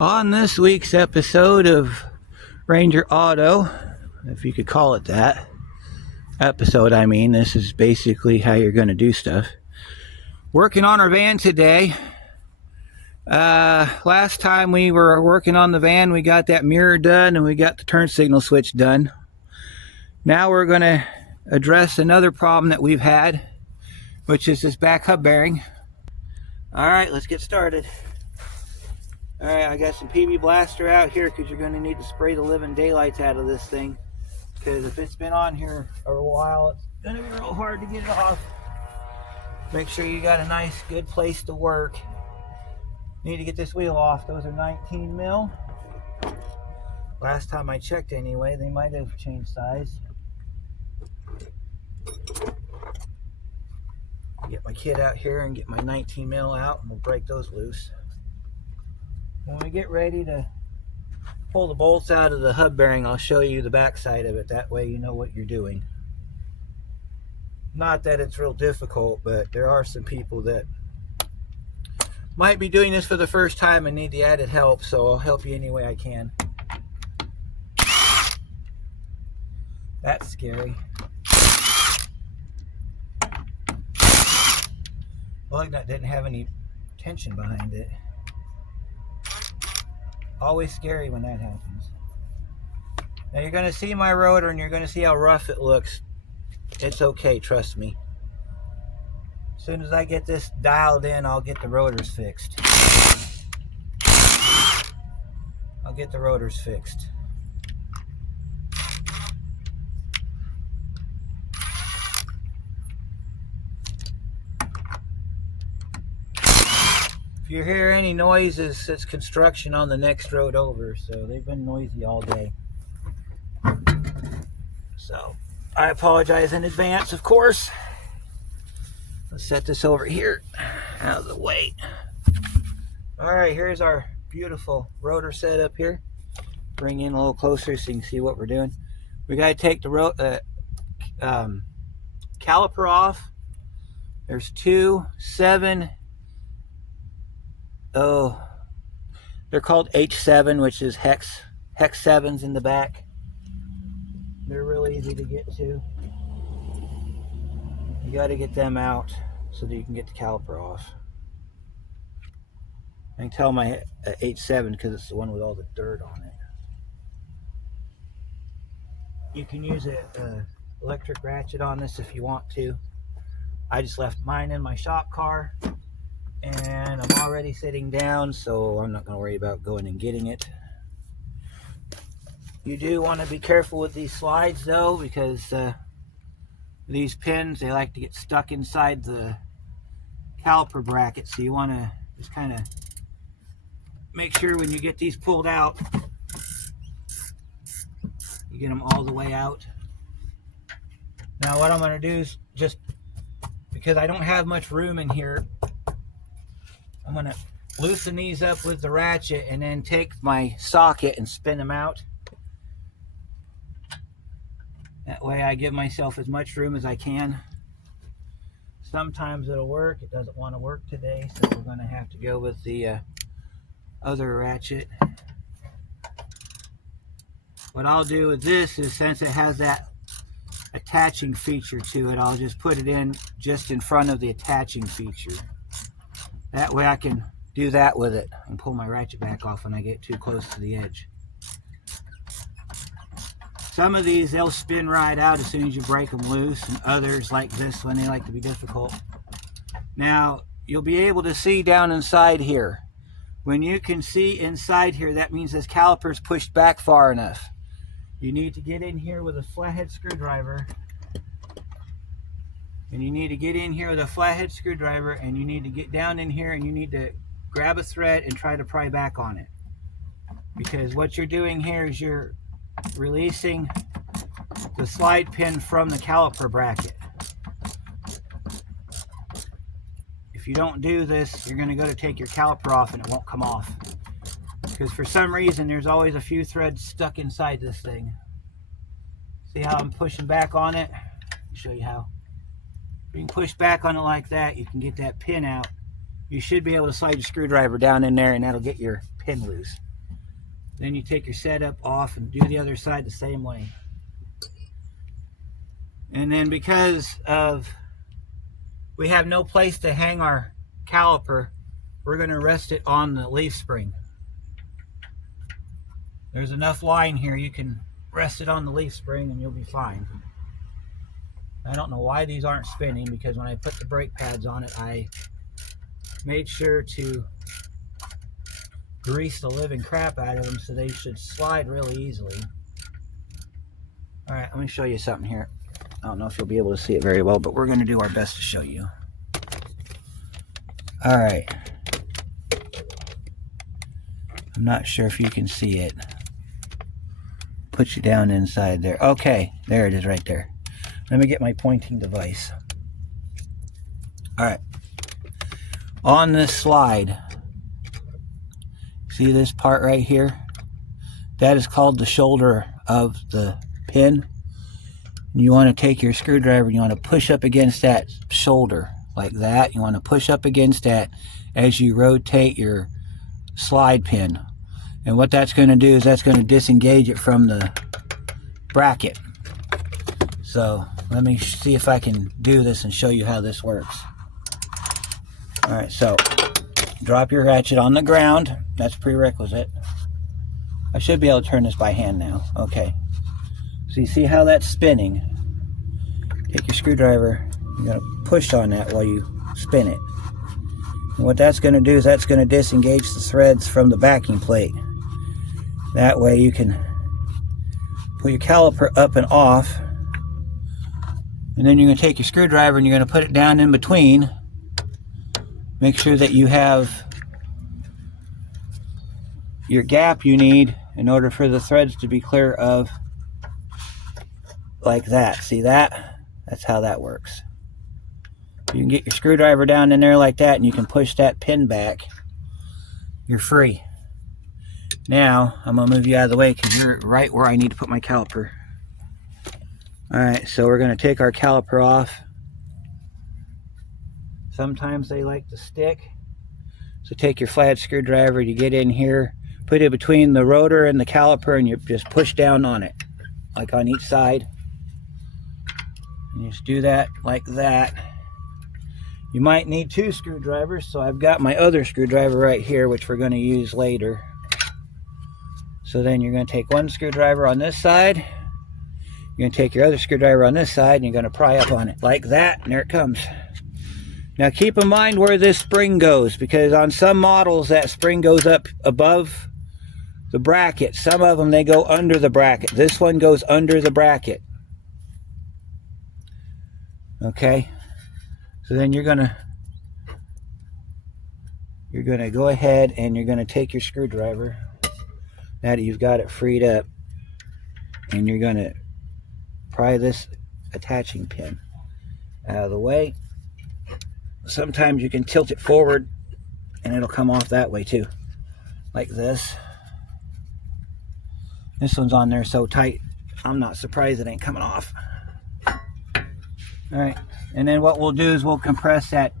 On this week's episode of Ranger Auto, if you could call it that, this is basically how you're going to do stuff. Working on our van today. Last time we were working on the van, we got that mirror done and we got the turn signal switch done. Now we're going to address another problem that we've had, which is this back hub bearing. Alright, let's get started. Alright, I got some PB Blaster out here because you're going to need to spray the living daylights out of this thing. Because if it's been on here for a while, it's going to be real hard to get it off. Make sure you got a nice, good place to work. Need to get this wheel off. Those are 19 mil. Last time I checked anyway, they might have changed size. Get my kit out here and get my 19 mil out and we'll break those loose. When we get ready to pull the bolts out of the hub bearing, I'll show you the back side of it. That way you know what you're doing. Not that it's real difficult, but there are some people that might be doing this for the first time and need the added help, so I'll help you any way I can. That's scary. Lug nut didn't have any tension behind it. Always scary when that happens. Now you're going to see my rotor and you're going to see how rough it looks. It's okay, trust me. As soon as I get this dialed in, I'll get the rotors fixed. I'll get the rotors fixed. If you hear any noises, it's construction on the next road over, so they've been noisy all day. So, I apologize in advance, of course. Let's set this over here, out of the way. Alright, here's our beautiful rotor setup here. Bring in a little closer so you can see what we're doing. We got to take the caliper off. There's two 7. Oh, they're called H7, which is hex 7s in the back. They're really easy to get to. You got to get them out so that you can get the caliper off. I can tell my H7 because it's the one with all the dirt on it. You can use an electric ratchet on this if you want to. I just left mine in my shop car. And I'm already sitting down, so I'm not going to worry about going and getting it. You do want to be careful with these slides though, because these pins, they like to get stuck inside the caliper bracket, so you want to just kind of make sure when you get these pulled out, you get them all the way out. Now what I'm going to do is, just because I don't have much room in here, I'm going to loosen these up with the ratchet and then take my socket and spin them out. That way I give myself as much room as I can. Sometimes it'll work. It doesn't want to work today, so we're going to have to go with the other ratchet. What I'll do with this is, since it has that attaching feature to it, I'll just put it in just in front of the attaching feature. That way I can do that with it and pull my ratchet back off when I get too close to the edge. Some of these, they'll spin right out as soon as you break them loose, and others, like this one, they like to be difficult. Now, you'll be able to see down inside here. When you can see inside here, that means this caliper's pushed back far enough. You need to get in here with a flathead screwdriver. And you need to get in here with a flathead screwdriver, and you need to get down in here and you need to grab a thread and try to pry back on it. Because what you're doing here is you're releasing the slide pin from the caliper bracket. If you don't do this, you're going to go to take your caliper off and it won't come off. Because for some reason there's always a few threads stuck inside this thing. See how I'm pushing back on it? I'll show you how. You can push back on it like that, you can get that pin out. You should be able to slide your screwdriver down in there and that'll get your pin loose. Then you take your setup off and do the other side the same way. And then because of we have no place to hang our caliper, we're going to rest it on the leaf spring. There's enough line here, you can rest it on the leaf spring and you'll be fine. I don't know why these aren't spinning, because when I put the brake pads on it, I made sure to grease the living crap out of them so they should slide really easily. Alright, let me show you something here. I don't know if you'll be able to see it very well, but we're going to do our best to show you. Alright. I'm not sure if you can see it. Put you down inside there. Okay, there it is right there. Let me get my pointing device. Alright. On this slide, see this part right here? That is called the shoulder of the pin. You want to take your screwdriver and you want to push up against that shoulder like that. You want to push up against that as you rotate your slide pin. And what that's going to do is that's going to disengage it from the bracket. So let me see if I can do this and show you how this works. Alright, so drop your ratchet on the ground. That's prerequisite. I should be able to turn this by hand now. Okay. So you see how that's spinning. Take your screwdriver, you're going to push on that while you spin it. And what that's going to do is that's going to disengage the threads from the backing plate. That way you can put your caliper up and off. And then you're going to take your screwdriver and you're going to put it down in between. Make sure that you have your gap you need in order for the threads to be clear of, like that. See that? That's how that works. You can get your screwdriver down in there like that and you can push that pin back. You're free. Now, I'm going to move you out of the way because you're right where I need to put my caliper. Alright, so we're going to take our caliper off. Sometimes they like to stick. So take your flat screwdriver, you get in here, put it between the rotor and the caliper, and you just push down on it, like on each side. And you just do that like that. You might need two screwdrivers, so I've got my other screwdriver right here, which we're going to use later. So then you're going to take one screwdriver on this side, you're going to take your other screwdriver on this side, and you're going to pry up on it like that, and there it comes. Now keep in mind where this spring goes, because on some models that spring goes up above the bracket. Some of them, they go under the bracket. This one goes under the bracket. Okay, so then you're gonna go ahead and you're gonna take your screwdriver, now that you've got it freed up, and you're gonna pry this attaching pin out of the way. Sometimes you can tilt it forward and it'll come off that way too, like this. This one's on there so tight, I'm not surprised it ain't coming off. Alright, and then what we'll do is we'll compress that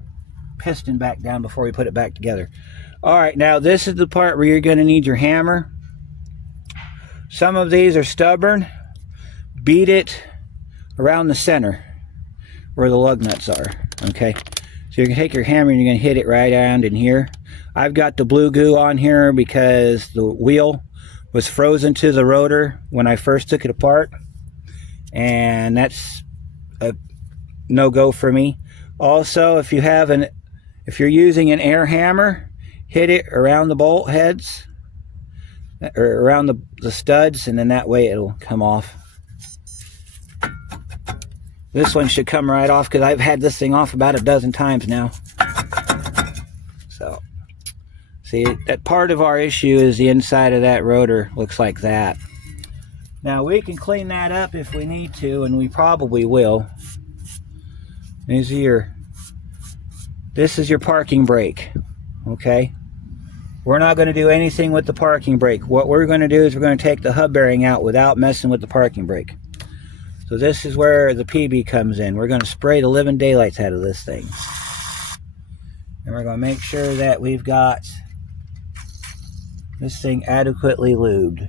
piston back down before we put it back together. Alright, now this is the part where you're going to need your hammer. Some of these are stubborn. Beat it around the center where the lug nuts are. Okay, so you're going to take your hammer and you're going to hit it right around in here. I've got the blue goo on here because the wheel was frozen to the rotor when I first took it apart, and that's a no-go for me. Also, if you're using an air hammer, hit it around the bolt heads or around the studs, and then that way it'll come off. This one should come right off because I've had this thing off about a dozen times now. So see, that part of our issue is the inside of that rotor looks like that. Now we can clean that up if we need to, and we probably will. This is your parking brake. Okay, we're not going to do anything with the parking brake. What we're going to do is we're going to take the hub bearing out without messing with the parking brake. So this is where the PB comes in. We're going to spray the living daylights out of this thing, and we're going to make sure that we've got this thing adequately lubed.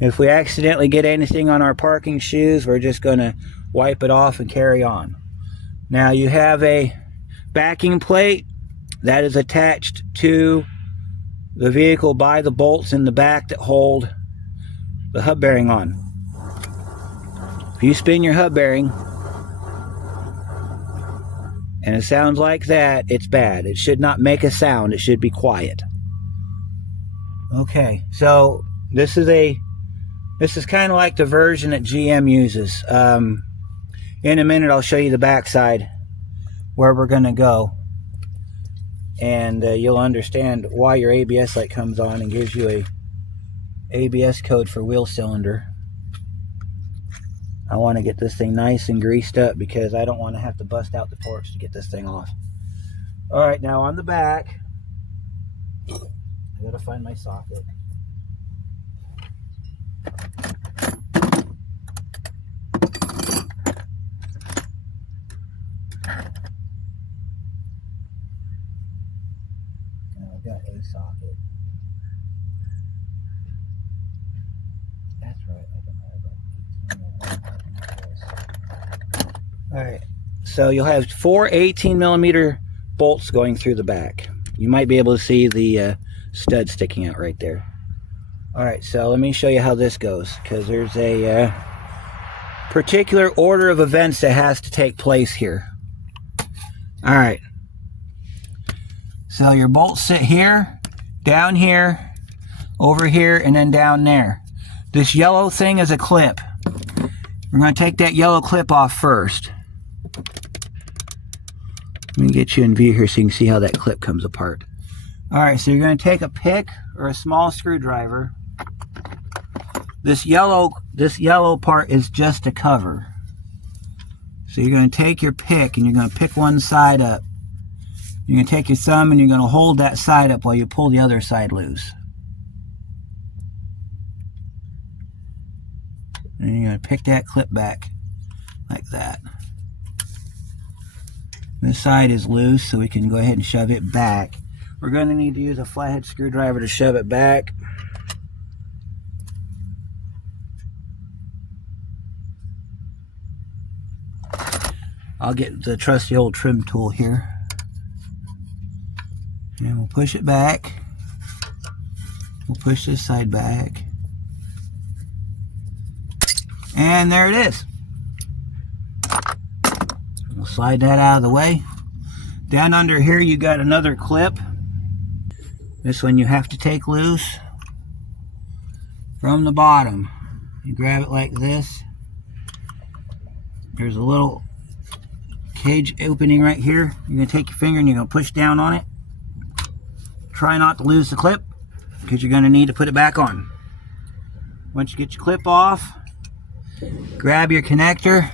If we accidentally get anything on our parking shoes, we're just going to wipe it off and carry on. Now you have a backing plate that is attached to the vehicle by the bolts in the back that hold the hub bearing on. If you spin your hub bearing and it sounds like that, it's bad. It should not make a sound. It should be quiet. Okay, so this is kind of like the version that GM uses. In a minute, I'll show you the backside where we're going to go, and you'll understand why your ABS light comes on and gives you a ABS code for wheel cylinder. I want to get this thing nice and greased up because I don't want to have to bust out the torch to get this thing off. All right, now on the back, I gotta find my socket. I've got a socket. That's right, I don't have a 18 mm. Alright, so you'll have 4 18mm bolts going through the back. You might be able to see the stud sticking out right there. Alright, so let me show you how this goes, because there's a particular order of events that has to take place here. Alright, so your bolts sit here, down here, over here, and then down there. This yellow thing is a clip. We're going to take that yellow clip off first. Let me get you in view here so you can see how that clip comes apart. Alright, so you're going to take a pick or a small screwdriver. This yellow part is just a cover. So you're going to take your pick and you're going to pick one side up. You're going to take your thumb and you're going to hold that side up while you pull the other side loose. And you're going to pick that clip back like that. This side is loose, so we can go ahead and shove it back. We're going to need to use a flathead screwdriver to shove it back. I'll get the trusty old trim tool here. And we'll push it back. We'll push this side back. And there it is. We'll slide that out of the way. Down under here you got another clip. This one you have to take loose from the bottom. You grab it like this. There's a little cage opening right here. You're going to take your finger and you're going to push down on it. Try not to lose the clip because you're going to need to put it back on. Once you get your clip off, grab your connector,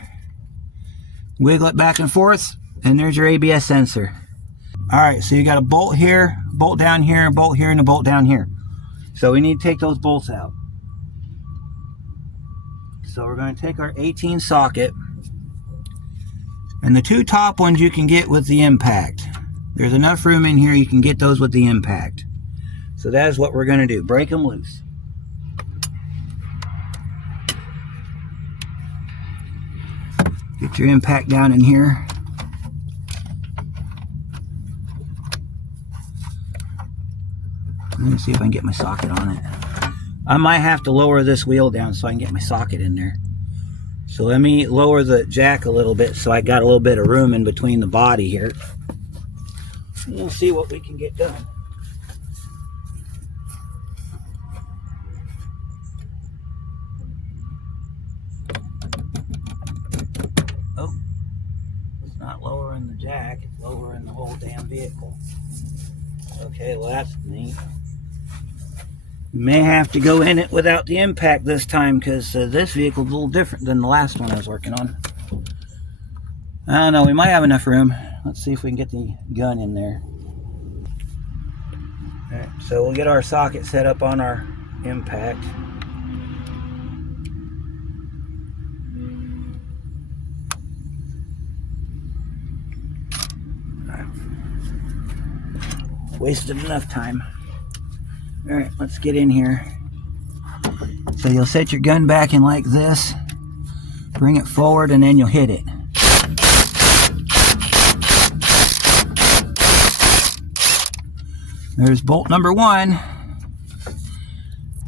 wiggle it back and forth, and there's your ABS sensor. Alright, so you got a bolt here, bolt down here, a bolt here, and a bolt down here. So we need to take those bolts out. So we're going to take our 18 socket, and the two top ones you can get with the impact. There's enough room in here you can get those with the impact. So that is what we're going to do. Break them loose. Get your impact down in here. Let me see if I can get my socket on it. I might have to lower this wheel down so I can get my socket in there. So let me lower the jack a little bit so I got a little bit of room in between the body here. We'll see what we can get done. Oh, it's not lowering the jack, it's lowering the whole damn vehicle. Okay, well that's neat. May have to go in it without the impact this time because this vehicle's a little different than the last one I was working on. I don't know, we might have enough room. Let's see if we can get the gun in there. Alright, so we'll get our socket set up on our impact. Wasted enough time. All right, let's get in here. So you'll set your gun back in like this, bring it forward, and then you'll hit it. There's bolt number 1.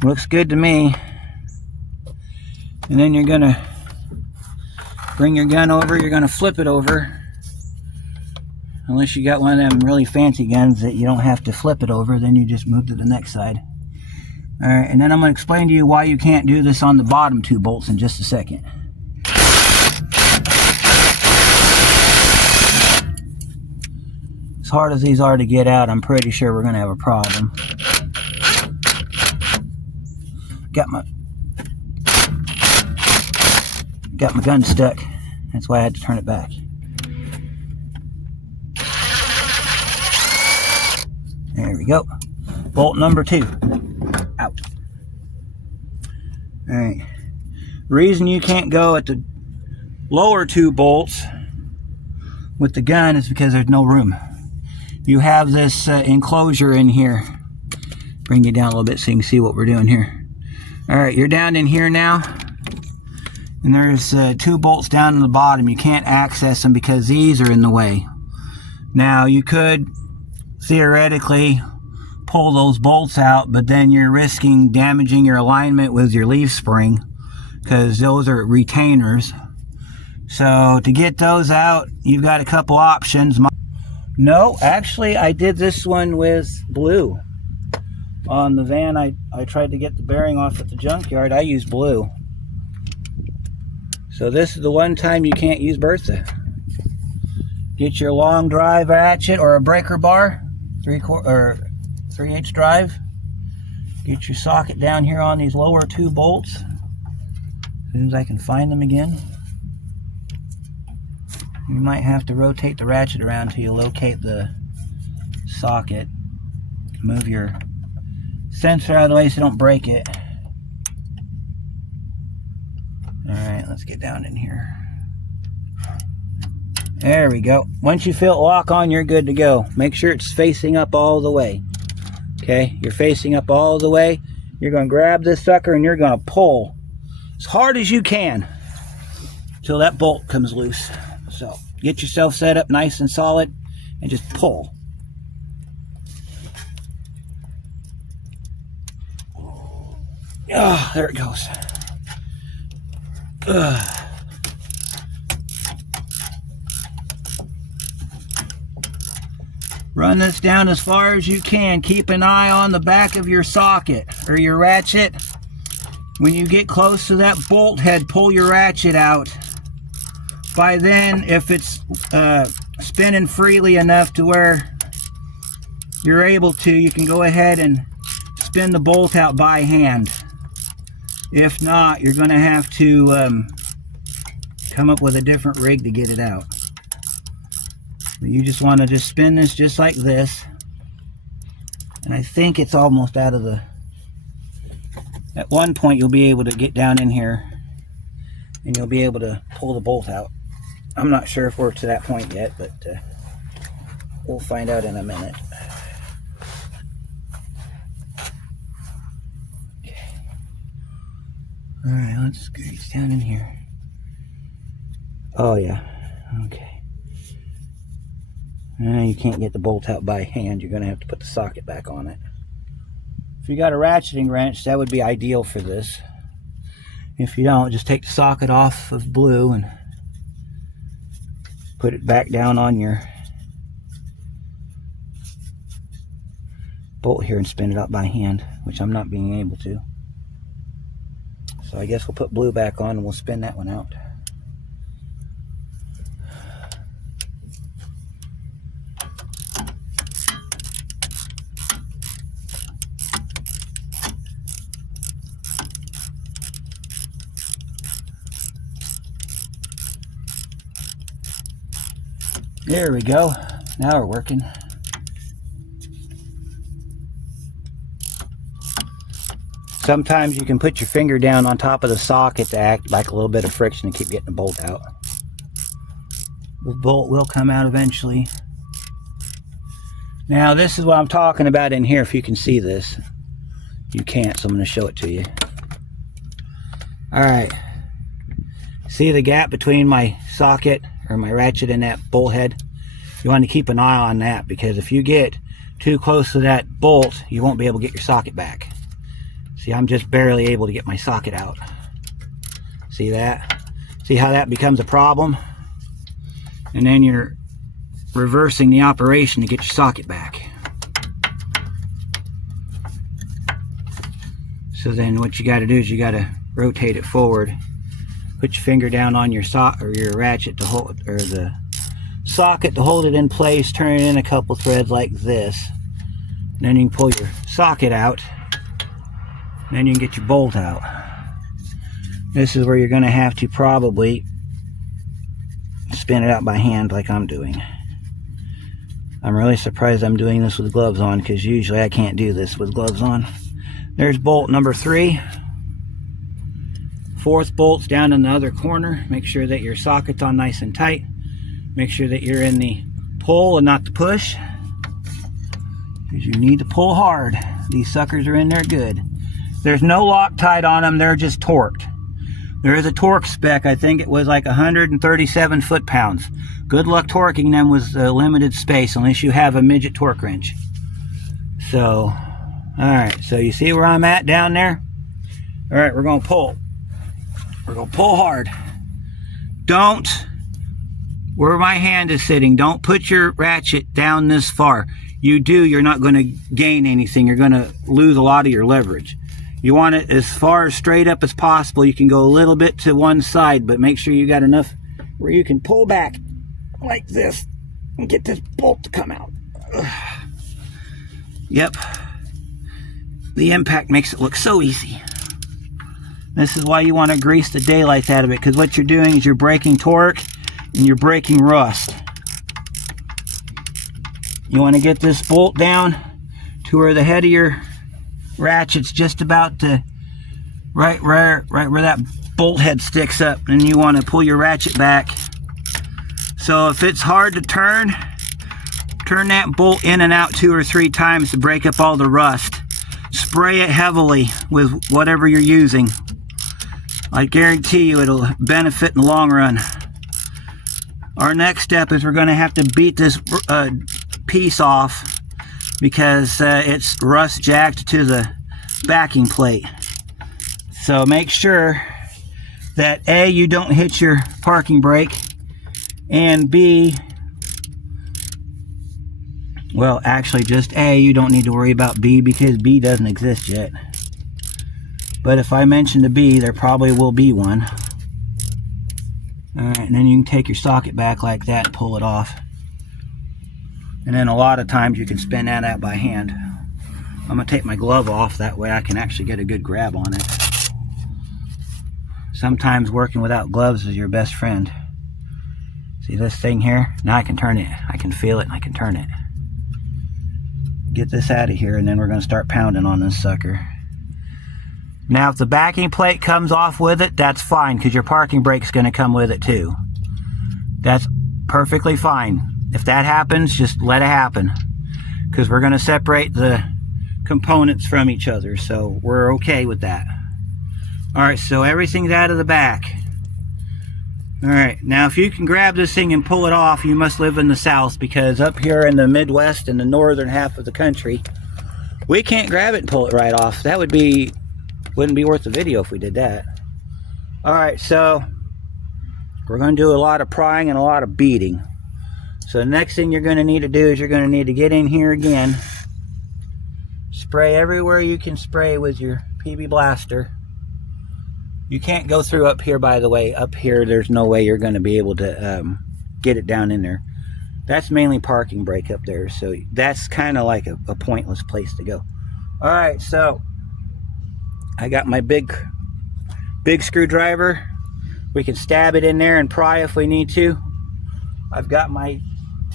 Looks good to me. And then you're gonna bring your gun over, you're gonna flip it over. Unless you got one of them really fancy guns that you don't have to flip it over, then you just move to the next side. Alright, and then I'm gonna explain to you why you can't do this on the bottom 2 bolts in just a second. As hard as these are to get out, I'm pretty sure we're gonna have a problem. Got my gun stuck. That's why I had to turn it back. There we go. Bolt number 2. Out. Alright. The reason you can't go at the lower 2 bolts with the gun is because there's no room. You have this enclosure in here. Bring you down a little bit so you can see what we're doing here. Alright, you're down in here now. And there's 2 bolts down in the bottom. You can't access them because these are in the way. Now, you could theoretically pull those bolts out, but then you're risking damaging your alignment with your leaf spring because those are retainers. So to get those out, you've got a couple options. No, actually I did this one with blue. On the van I tried to get the bearing off at the junkyard, I used blue. So this is the one time you can't use Bertha. Get your long drive ratchet or a breaker bar, 3/8 drive. Get your socket down here on these lower 2 bolts. As soon as I can find them again. You might have to rotate the ratchet around until you locate the socket. Move your sensor out of the way so don't break it. Alright, let's get down in here. There we go. Once you feel it lock on, you're good to go. Make sure it's facing up all the way. Okay, you're facing up all the way. You're going to grab this sucker and you're going to pull as hard as you can until that bolt comes loose. So get yourself set up nice and solid and just pull. Oh, there it goes. Run this down as far as you can. Keep an eye on the back of your socket or your ratchet. When you get close to that bolt head, pull your ratchet out. By then, if it's spinning freely enough to where you're able to, you can go ahead and spin the bolt out by hand. If not, you're going to have to come up with a different rig to get it out. But you just want to just spin this just like this. And I think it's almost out of the... At one point you'll be able to get down in here and you'll be able to pull the bolt out. I'm not sure if we're to that point yet, but we'll find out in a minute. Alright, let's get down in here. Oh yeah, okay. You can't get the bolt out by hand. You're going to have to put the socket back on it. If you got a ratcheting wrench, that would be ideal for this. If you don't, just take the socket off of blue and put it back down on your bolt here and spin it up by hand, which I'm not being able to. So I guess we'll put blue back on and we'll spin that one out. There we go. Now we're working. Sometimes you can put your finger down on top of the socket to act like a little bit of friction to keep getting the bolt out. The bolt will come out eventually. Now this is what I'm talking about in here, if you can see this. you can't, so I'm going to show it to you. Alright, see the gap between my socket or my ratchet and that bolt head? You want to keep an eye on that, because if you get too close to that bolt, you won't be able to get your socket back. See, I'm just barely able to get my socket out. See that? See how that becomes a problem? And then you're reversing the operation to get your socket back. So then what you got to do is you got to rotate it forward. Put your finger down on your your ratchet to hold, or the socket to hold it in place. Turn it in a couple threads like this. Then you can pull your socket out. Then you can get your bolt out. This is where you're going to have to probably spin it out by hand like I'm doing. I'm really surprised I'm doing this with gloves on, because usually I can't do this with gloves on. There's bolt number 3. 4th bolt's down in the other corner. Make sure that your socket's on nice and tight. Make sure that you're in the pull and not the push, because you need to pull hard. These suckers are in there good. There's no Loctite on them, they're just torqued. There is a torque spec, I think it was like 137 foot-pounds. Good luck torquing them with limited space unless you have a midget torque wrench. So, alright, so you see where I'm at down there? Alright, we're going to pull. We're going to pull hard. Don't, where my hand is sitting, don't put your ratchet down this far. You do, you're not going to gain anything. You're going to lose a lot of your leverage. You want it as far straight up as possible. You can go a little bit to one side, but make sure you got enough where you can pull back like this and get this bolt to come out. Ugh. Yep. The impact makes it look so easy. This is why you want to grease the daylights out of it, because what you're doing is you're breaking torque and you're breaking rust. You want to get this bolt down to where the head of your ratchet's just about to right where that bolt head sticks up, and you want to pull your ratchet back. So if it's hard to turn that bolt in and out 2 or 3 times to break up all the rust. Spray it heavily with whatever you're using. I guarantee you it'll benefit in the long run. Our next step is we're going to have to beat this piece off, because it's rust jacked to the backing plate. So make sure that A, you don't hit your parking brake, and B, well, actually just A, you don't need to worry about B, because B doesn't exist yet. But if I mention the B, there probably will be one. Alright, and then you can take your socket back like that and pull it off. And then a lot of times you can spin that out by hand. I'm going to take my glove off, that way I can actually get a good grab on it. Sometimes working without gloves is your best friend. See this thing here? Now I can turn it. I can feel it and I can turn it. Get this out of here, and then we're going to start pounding on this sucker. Now if the backing plate comes off with it, that's fine, because your parking brake's going to come with it too. That's perfectly fine. If that happens, just let it happen, because we're going to separate the components from each other, so we're okay with that. Alright, so everything's out of the back. Alright, now if you can grab this thing and pull it off, you must live in the South, because up here in the Midwest and the northern half of the country, we can't grab it and pull it right off. That wouldn't be worth the video if we did that. Alright, so we're going to do a lot of prying and a lot of beating. So the next thing you're going to need to do is you're going to need to get in here again. Spray everywhere you can spray with your PB Blaster. You can't go through up here, by the way. Up here, there's no way you're going to be able to get it down in there. That's mainly parking brake up there, so that's kind of like a pointless place to go. Alright, so I got my big screwdriver. We can stab it in there and pry if we need to. I've got my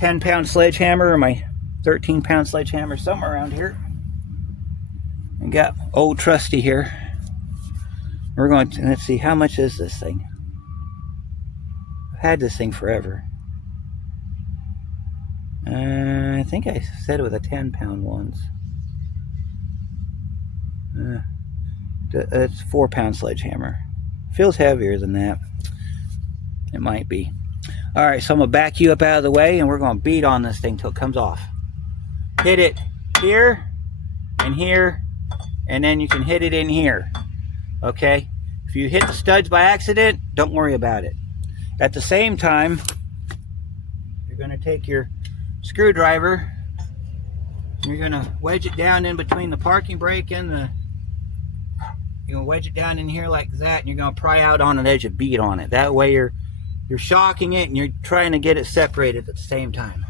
10-pound sledgehammer or my 13-pound sledgehammer somewhere around here. And got old trusty here. We're going to, let's see, how much is this thing? I've had this thing forever. I think I said it was a 10-pound once. It's a 4-pound sledgehammer. Feels heavier than that. It might be. Alright, so I'm going to back you up out of the way and we're going to beat on this thing till it comes off. Hit it here and here, and then you can hit it in here. Okay? If you hit the studs by accident, don't worry about it. At the same time, you're going to take your screwdriver and you're going to wedge it down in between the parking brake and the... You're going to wedge it down in here like that, and you're going to pry out on an edge of bead on it. That way you're shocking it and you're trying to get it separated at the same time.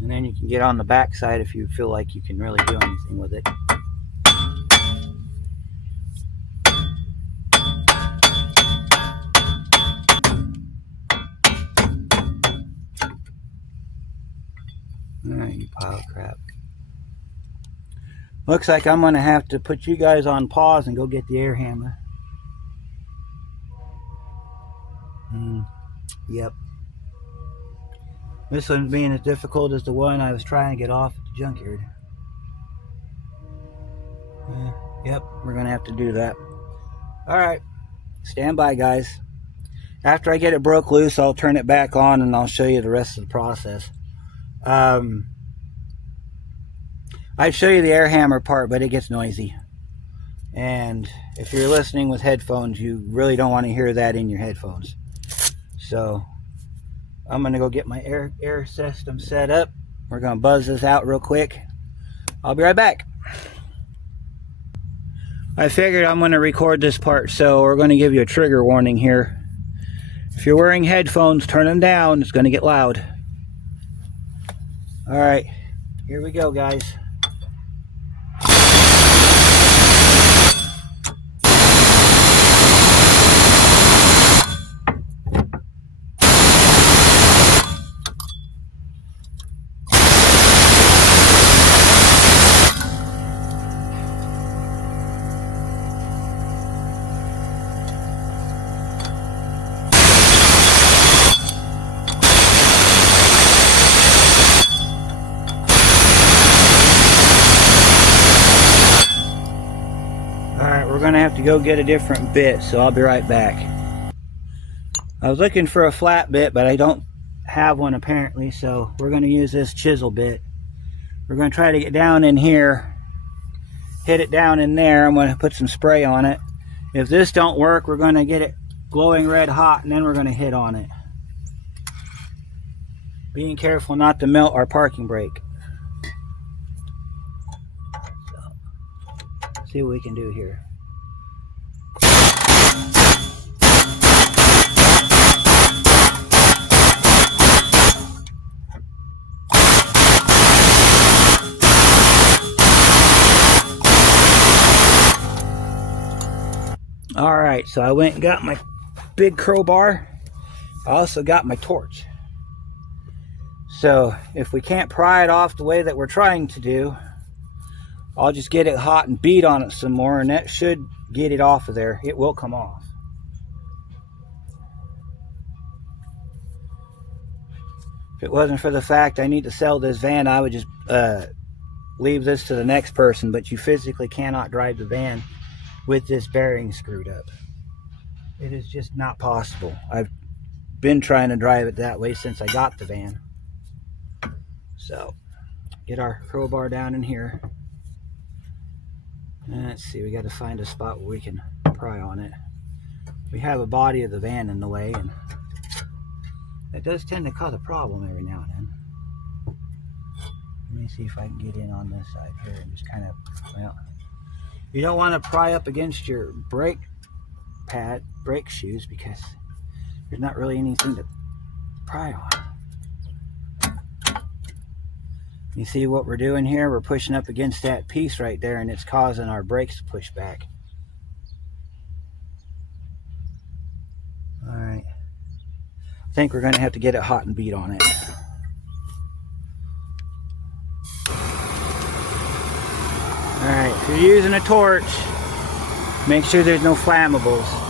And then you can get on the back side if you feel like you can really do anything with it. Alright, you pile of crap. Looks like I'm going to have to put you guys on pause and go get the air hammer. Yep. This one's being as difficult as the one I was trying to get off at the junkyard. Yep, we're going to have to do that. Alright, stand by, guys. After I get it broke loose, I'll turn it back on and I'll show you the rest of the process. I'd show you the air hammer part, but it gets noisy. And if you're listening with headphones, you really don't want to hear that in your headphones. So I'm going to go get my air system set up. We're going to buzz this out real quick. I'll be right back. I figured I'm going to record this part, so we're going to give you a trigger warning here. If you're wearing headphones, turn them down. It's going to get loud. Alright, here we go, guys. Alright, we're going to have to go get a different bit, so I'll be right back. I was looking for a flat bit, but I don't have one apparently, so we're going to use this chisel bit. We're going to try to get down in here, hit it down in there. I'm going to put some spray on it. If this don't work, we're going to get it glowing red hot, and then we're going to hit on it. Being careful not to melt our parking brake. See what we can do here. Alright, so I went and got my big crowbar. I also got my torch. So if we can't pry it off the way that we're trying to do, I'll just get it hot and beat on it some more, and that should get it off of there. It will come off. If it wasn't for the fact I need to sell this van, I would just leave this to the next person, but you physically cannot drive the van with this bearing screwed up. It is just not possible. I've been trying to drive it that way since I got the van. So, get our crowbar down in here. Let's see, we got to find a spot where we can pry on it. We have a body of the van in the way, and that does tend to cause a problem every now and then. Let me see if I can get in on this side here and just kind of, well, you don't want to pry up against your brake pad, brake shoes, because there's not really anything to pry on. You see what we're doing here? We're pushing up against that piece right there, and it's causing our brakes to push back. Alright. I think we're going to have to get it hot and beat on it. Alright, if you're using a torch, Make sure there's no flammables.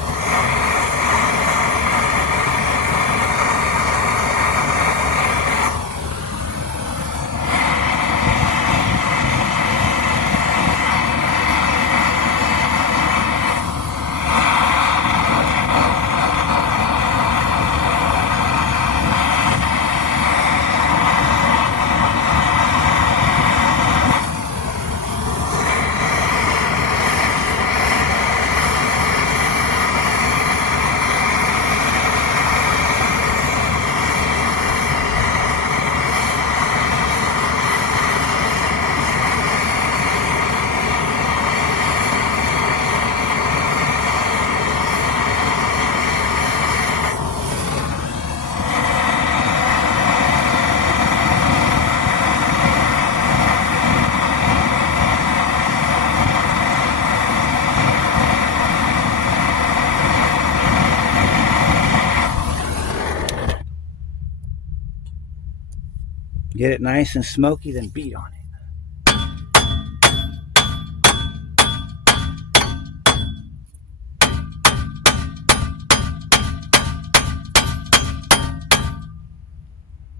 Get it nice and smoky, then beat on it.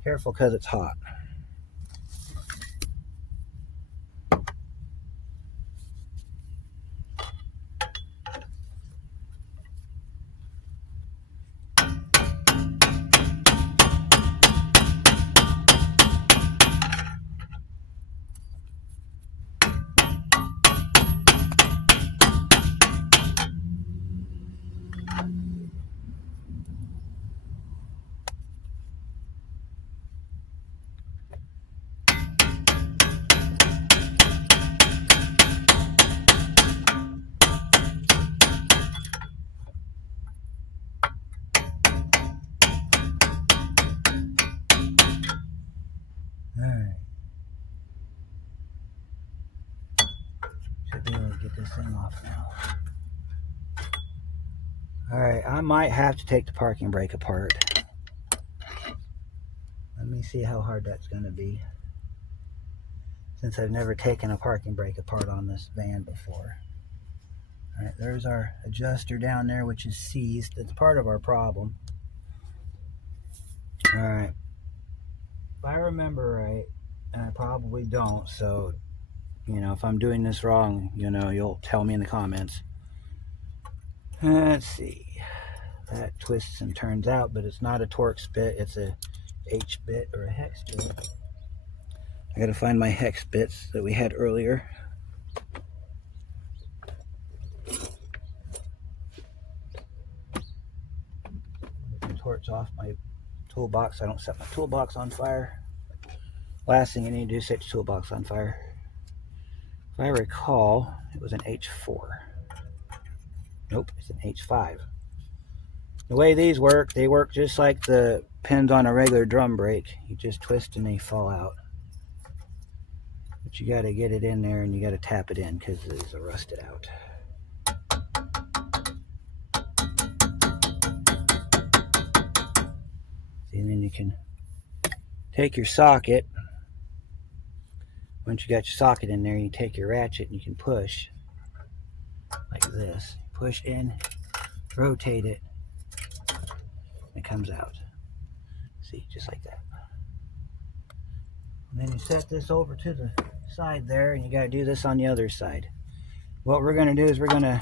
Careful because it's hot. Alright. Should be able to get this thing off now. Alright, I might have to take the parking brake apart. Let me see how hard that's going to be, since I've never taken a parking brake apart on this van before. Alright, there's our adjuster down there, which is seized. It's part of our problem. Alright. If I remember right, and I probably don't, so, you know, if I'm doing this wrong, you know, you'll tell me in the comments. Let's see. That twists and turns out, but it's not a Torx bit, it's a H bit or a hex bit. I gotta find my hex bits that we had earlier. Get the torch off my toolbox. I don't set my toolbox on fire. Last thing you need to do is set your toolbox on fire. If I recall, it was an H4. Nope, it's an H5. The way these work, they work just like the pins on a regular drum brake. You just twist and they fall out. But you got to get it in there and you got to tap it in because it's rusted out. See, and then you can take your socket. Once you got your socket in there, you take your ratchet and you can push like this. Push in, rotate it, and it comes out. See, just like that. And then you set this over to the side there, and you got to do this on the other side. What we're going to do is we're going to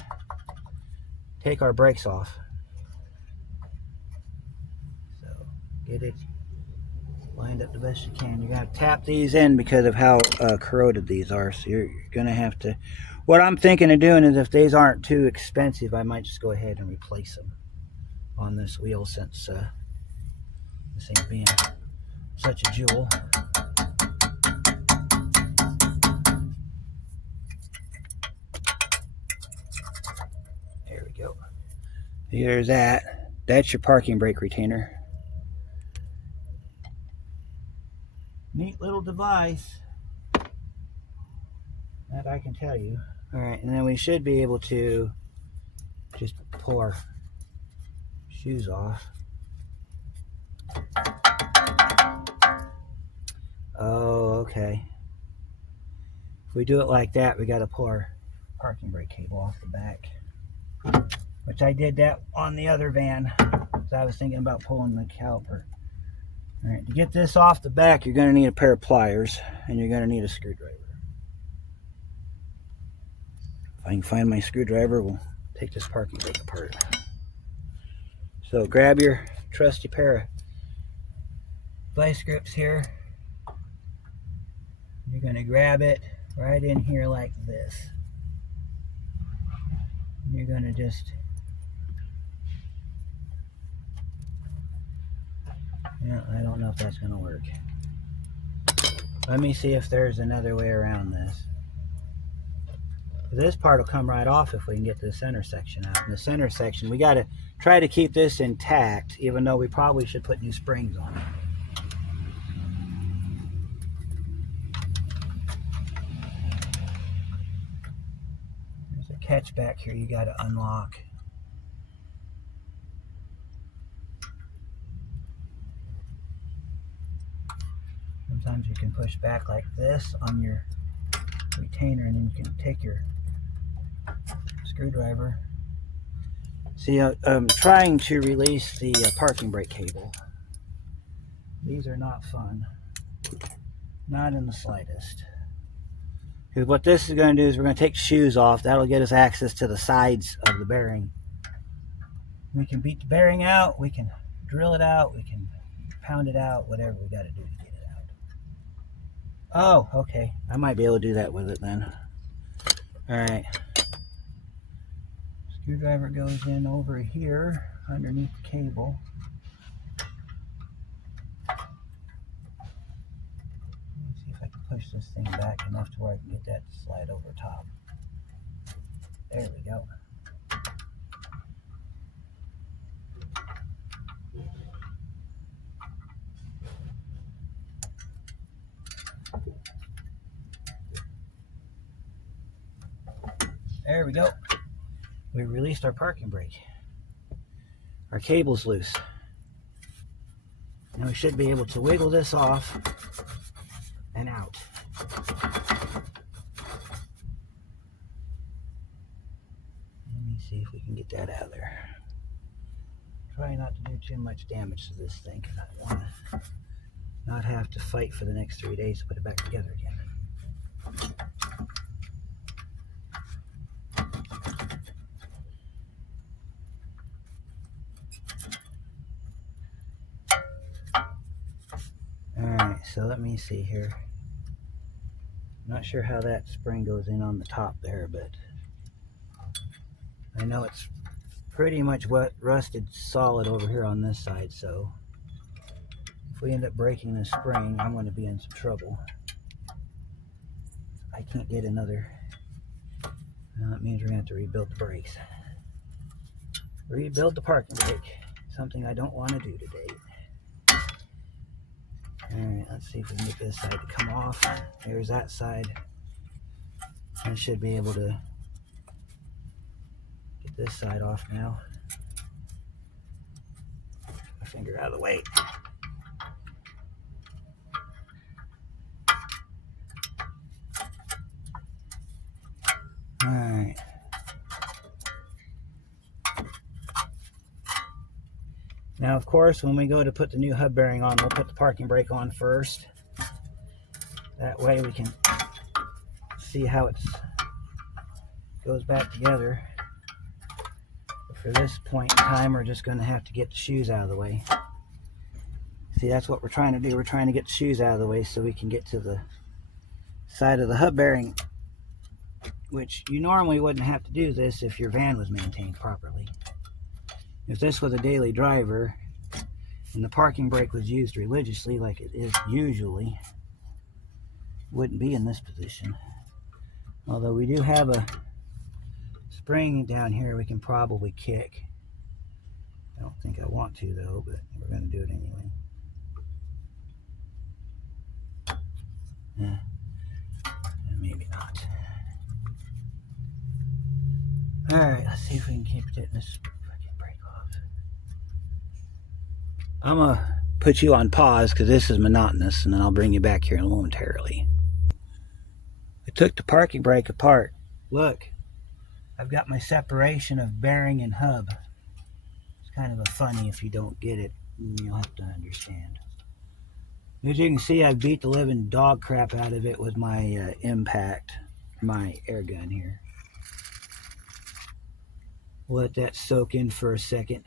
take our brakes off. So get it lined up the best you can. You got to tap these in because of how corroded these are. So you're going to have to. What I'm thinking of doing is if these aren't too expensive, I might just go ahead and replace them on this wheel since this ain't being such a jewel. There we go. Here's that. That's your parking brake retainer. Neat little device, that I can tell you. Alright, and then we should be able to just pull our shoes off. Oh, okay. If we do it like that, we got to pull our parking brake cable off the back. which I did that on the other van, because I was thinking about pulling the caliper. All right, to get this off the back, you're going to need a pair of pliers, and you're going to need a screwdriver. If I can find my screwdriver, we'll take this parking brake apart. So grab your trusty pair of vice grips here. You're going to grab it right in here like this. You're going to just, I don't know if that's going to work. Let me see if there's another way around this. This part will come right off if we can get the center section out. In the center section, we got to try to keep this intact, even though we probably should put new springs on it. There's a catch back here you got to unlock. Sometimes you can push back like this on your retainer, and then you can take your screwdriver. See, I'm trying to release the parking brake cable. These are not fun. Not in the slightest. Because what this is going to do is we're going to take shoes off. That'll get us access to the sides of the bearing. We can beat the bearing out. We can drill it out. We can pound it out. Whatever we got to do to get it out. Oh, okay. I might be able to do that with it then. Alright. Screwdriver goes in over here underneath the cable. Let's see if I can push this thing back enough to where I can get that to slide over top. There we go. There we go. We released our parking brake. Our cable's loose. And we should be able to wiggle this off and out. Let me see if we can get that out of there. Try not to do too much damage to this thing, because I want to not have to fight for the next 3 days to put it back together again. Alright, so let me see here. I'm not sure how that spring goes in on the top there, but I know it's pretty much rusted solid over here on this side, so if we end up breaking the spring, I'm going to be in some trouble. I can't get another. Well, that means we're going to have to rebuild the brakes. Rebuild the parking brake. Something I don't want to do today. Alright, let's see if we can get this side to come off. There's that side. I should be able to get this side off now. Get my finger out of the way. Alright. Now, of course, when we go to put the new hub bearing on, we'll put the parking brake on first. That way we can see how it goes back together. But for this point in time, we're just going to have to get the shoes out of the way. See, that's what we're trying to do. We're trying to get the shoes out of the way so we can get to the side of the hub bearing, which you normally wouldn't have to do this if your van was maintained properly. If this was a daily driver and the parking brake was used religiously like it is usually, wouldn't be in this position. Although we do have a spring down here we can probably kick. I don't think I want to though, but we're going to do it anyway. Yeah. Maybe not. Alright, let's see if we can keep getting this freaking brake off. I'm going to put you on pause because this is monotonous, and then I'll bring you back here momentarily. I took the parking brake apart. Look, I've got my separation of bearing and hub. It's kind of a funny. If you don't get it, you'll have to understand. As you can see, I beat the living dog crap out of it with my impact, my air gun here. Let that soak in for a second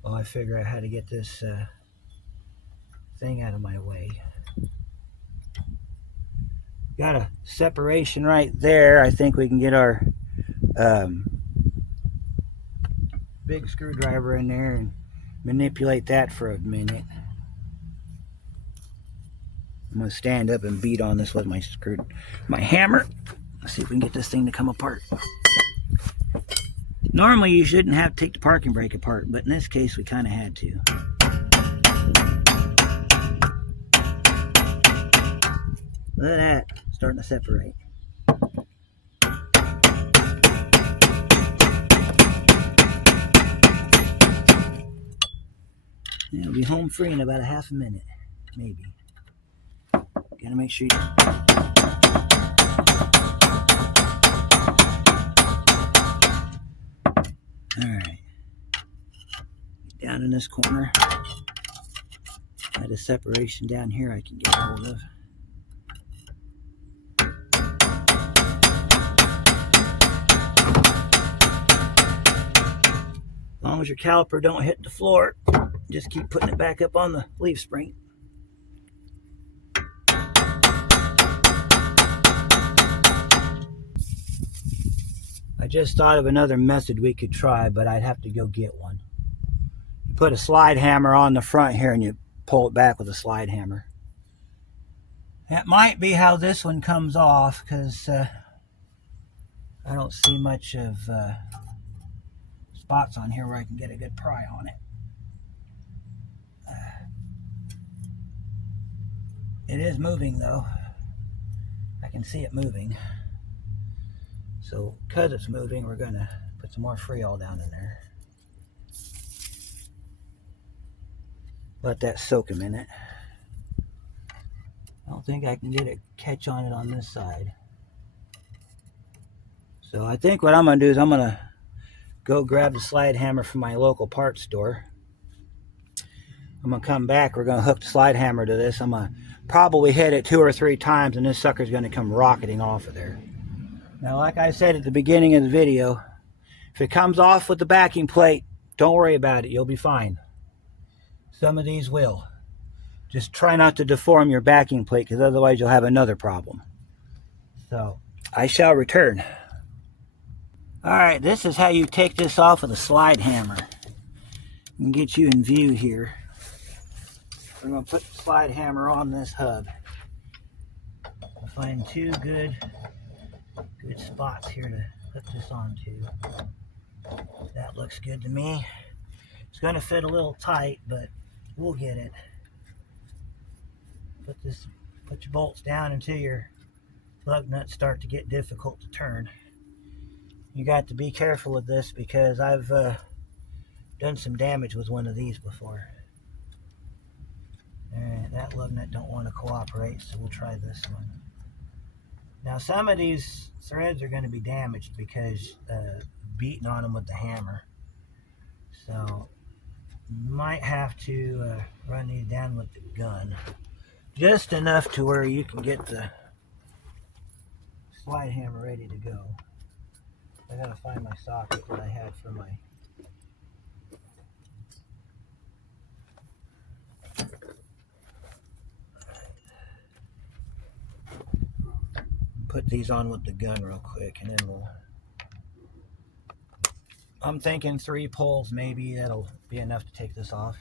while I figure out how to get this thing out of my way. Got a separation right there. I think we can get our big screwdriver in there and manipulate that for a minute. I'm gonna stand up and beat on this with my hammer. Let's see if we can get this thing to come apart. Normally you shouldn't have to take the parking brake apart, but in this case we kind of had to. Look at that, starting to separate. It'll be home free in about a half a minute, maybe. Gotta make sure you... Alright. Down in this corner. Got a separation down here I can get a hold of. As long as your caliper don't hit the floor, just keep putting it back up on the leaf spring. I just thought of another method we could try, but I'd have to go get one. You put a slide hammer on the front here and you pull it back with a slide hammer. That might be how this one comes off, because I don't see much of spots on here where I can get a good pry on it. It is moving though. I can see it moving. So because it's moving, we're going to put some more Freol down in there. Let that soak a minute. I don't think I can get a catch on it on this side. So I think what I'm going to do is I'm going to go grab the slide hammer from my local parts store. I'm going to come back. We're going to hook the slide hammer to this. I'm going to probably hit it 2 or 3 times and this sucker's going to come rocketing off of there. Now, like I said at the beginning of the video, if it comes off with the backing plate, don't worry about it. You'll be fine. Some of these will. Just try not to deform your backing plate, because otherwise you'll have another problem. So, I shall return. Alright, this is how you take this off with a slide hammer. And get you in view here. We're going to put the slide hammer on this hub. I'll find 2 good spots here to put this onto. That looks good to me. It's going to fit a little tight, but we'll get it. Put your bolts down until your lug nuts start to get difficult to turn. You got to be careful with this, because I've done some damage with one of these before. Alright, that lug nut don't want to cooperate, so we'll try this one. Now some of these threads are going to be damaged because beating on them with the hammer. So you might have to run these down with the gun. Just enough to where you can get the slide hammer ready to go. I gotta find my socket that I had for my... Put these on with the gun real quick, and then we'll... I'm thinking 3 pulls, maybe that'll be enough to take this off.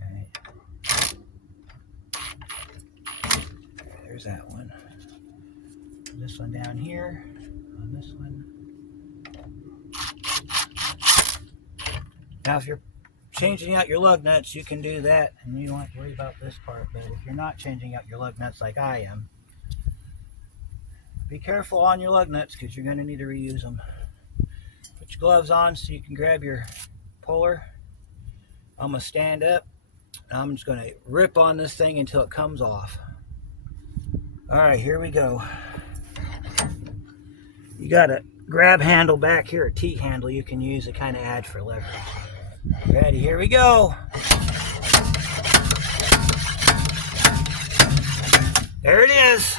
Alright. There's that one. This one down here, on this one. Now if you're changing out your lug nuts, you can do that and you don't have to worry about this part. But if you're not changing out your lug nuts like I am, be careful on your lug nuts, because you're going to need to reuse them. Put your gloves on so you can grab your puller. I'm going to stand up. I'm just going to rip on this thing until it comes off. All right, here we go. You got a grab handle back here, a T handle you can use to kind of add for leverage. Ready, here we go. There it is.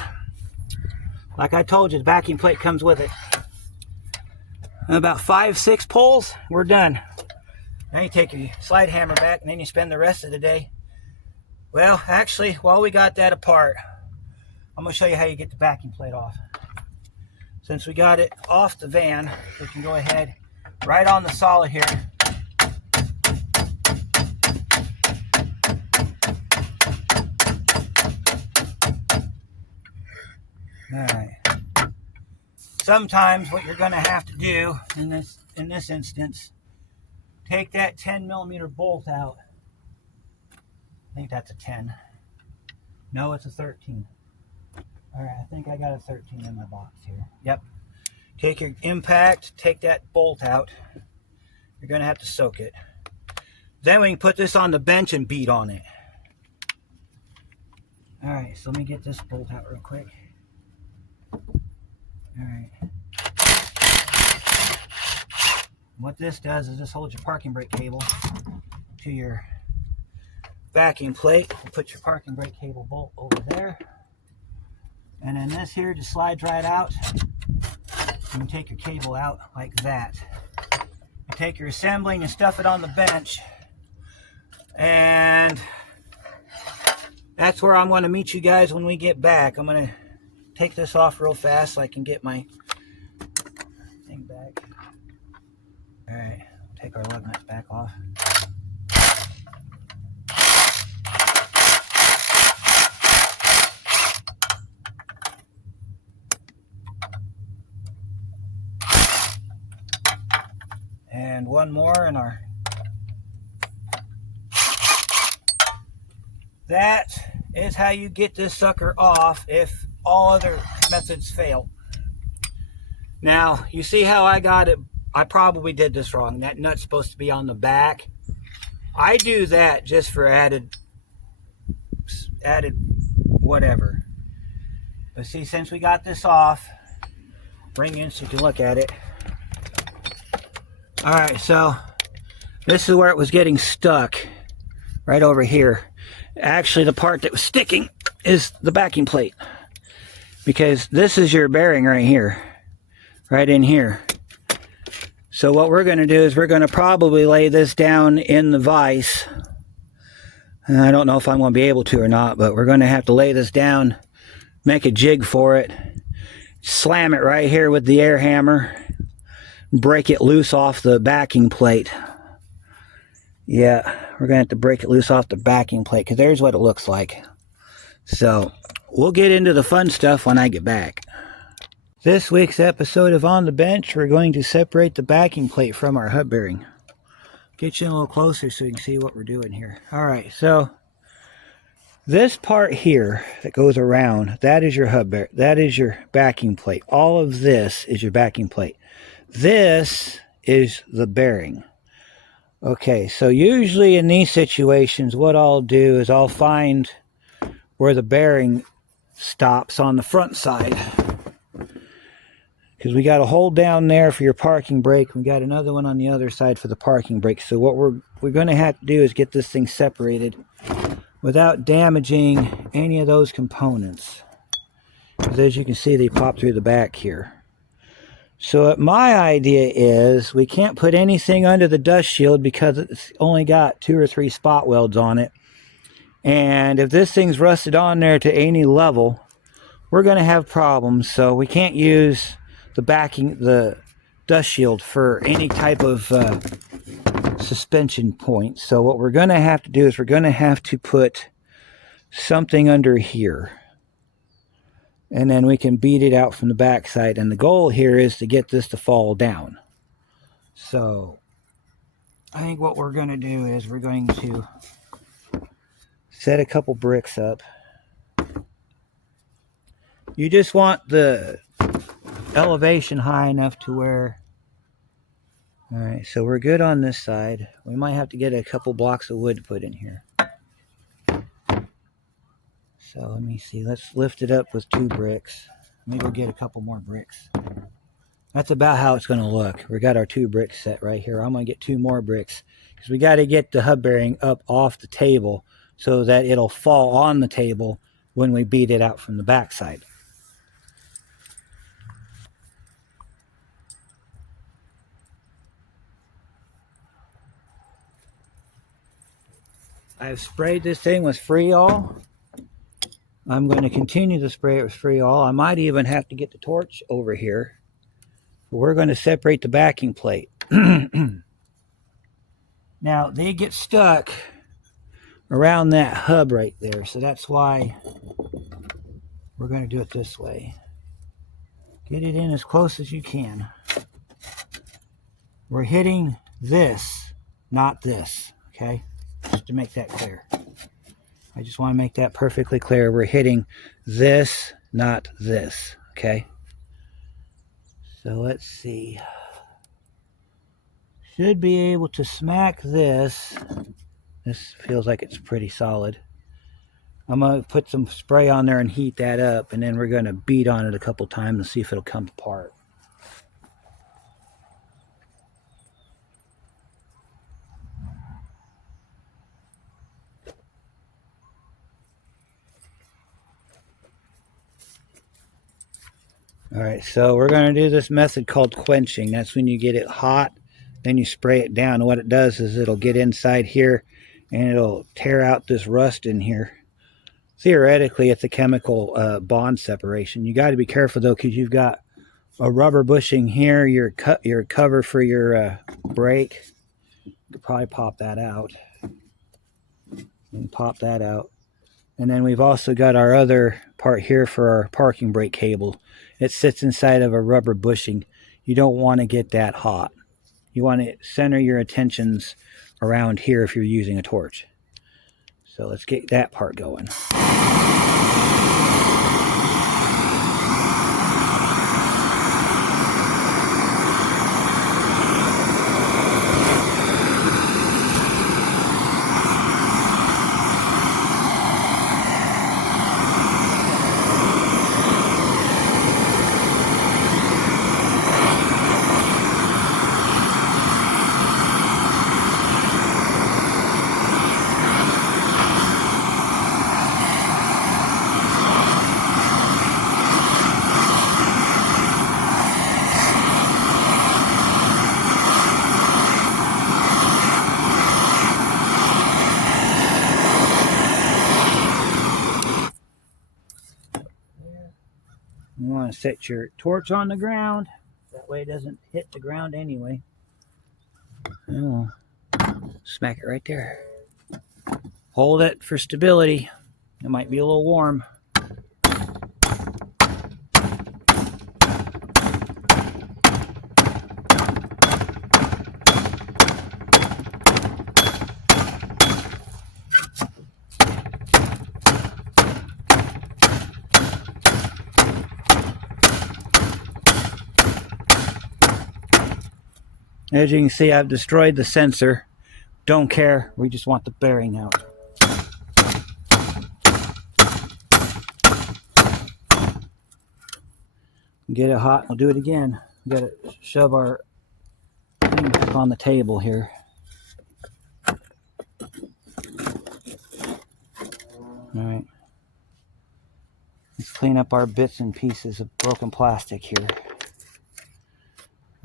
Like I told you, the backing plate comes with it. And about 5-6 pulls, we're done. Now you take your slide hammer back and then you spend the rest of the day. Well, actually, while we got that apart, I'm going to show you how you get the backing plate off. Since we got it off the van, we can go ahead right on the solid here. Alright. Sometimes what you're going to have to do in this instance, take that 10mm bolt out. I think that's a 10. No, it's a 13. Alright, I think I got a 13 in my box here. Yep. Take your impact, take that bolt out. You're going to have to soak it. Then we can put this on the bench and beat on it. Alright, so let me get this bolt out real quick. Alright. What this does is this holds your parking brake cable to your backing plate. You put your parking brake cable bolt over there. And then this here just slides right out. You can take your cable out like that. You take your assembly and you stuff it on the bench. And that's where I'm going to meet you guys when we get back. I'm going to take this off real fast so I can get my thing back. Alright, take our lug nuts back off. And one more in our... That is how you get this sucker off if all other methods fail. Now, you see how I got it? I probably did this wrong. That nut's supposed to be on the back. I do that just for added whatever. But see, since we got this off, bring in so you can look at it. Alright, so this is where it was getting stuck, right over here. Actually, the part that was sticking is the backing plate, because this is your bearing right here, right in here. So what we're going to do is we're going to probably lay this down in the vise. And I don't know if I'm going to be able to or not, but we're going to have to lay this down, make a jig for it, slam it right here with the air hammer, break it loose off the backing plate. Yeah, we're going to have to break it loose off the backing plate, because there's what it looks like. So we'll get into the fun stuff when I get back. This week's episode of On the Bench, we're going to separate the backing plate from our hub bearing. Get you in a little closer so you can see what we're doing here. Alright, so this part here that goes around, that is your hub bearing. That is your backing plate. All of this is your backing plate. This is the bearing. Okay, so usually in these situations, what I'll do is I'll find where the bearing stops on the front side. Because we got a hole down there for your parking brake. We got another one on the other side for the parking brake. So what we're going to have to do is get this thing separated without damaging any of those components. Because as you can see, they pop through the back here. So my idea is we can't put anything under the dust shield because it's only got 2 or 3 spot welds on it. And if this thing's rusted on there to any level, we're going to have problems. So we can't use the dust shield for any type of suspension point. So what we're going to have to do is we're going to have to put something under here. And then we can beat it out from the backside. And the goal here is to get this to fall down. So I think what we're going to do is we're going to set a couple bricks up. You just want the elevation high enough to where... Alright, so we're good on this side. We might have to get a couple blocks of wood put in here. So let me see. Let's lift it up with 2 bricks. Let me go get a couple more bricks. That's about how it's going to look. We got our 2 bricks set right here. I'm going to get 2 more bricks because we got to get the hub bearing up off the table so that it'll fall on the table when we beat it out from the backside. I've sprayed this thing with Freol. I'm going to continue to spray it with Freol. I might even have to get the torch over here. We're going to separate the backing plate. Now, they get stuck around that hub right there, so that's why we're going to do it this way. Get it in as close as you can. We're hitting this, not this, okay? Just to make that clear. I just want to make that perfectly clear. We're hitting this, not this, okay? So let's see. Should be able to smack this. This feels like it's pretty solid. I'm going to put some spray on there and heat that up, and then we're going to beat on it a couple times and see if it'll come apart. Alright, so we're going to do this method called quenching. That's when you get it hot, then you spray it down. And what it does is it'll get inside here and it'll tear out this rust in here. Theoretically, it's a chemical bond separation. You got to be careful though, because you've got a rubber bushing here, your cover for your brake. You could probably pop that out. And pop that out. And then we've also got our other part here for our parking brake cable. It sits inside of a rubber bushing. You don't want to get that hot. You want to center your attentions around here if you're using a torch. So let's get that part going. You want to set your torch on the ground. That way it doesn't hit the ground anyway. And we'll smack it right there. Hold it for stability. It might be a little warm. As you can see, I've destroyed the sensor. Don't care, we just want the bearing out. Get it hot, we'll do it again. We gotta shove our thing back on the table here. Alright. Let's clean up our bits and pieces of broken plastic here.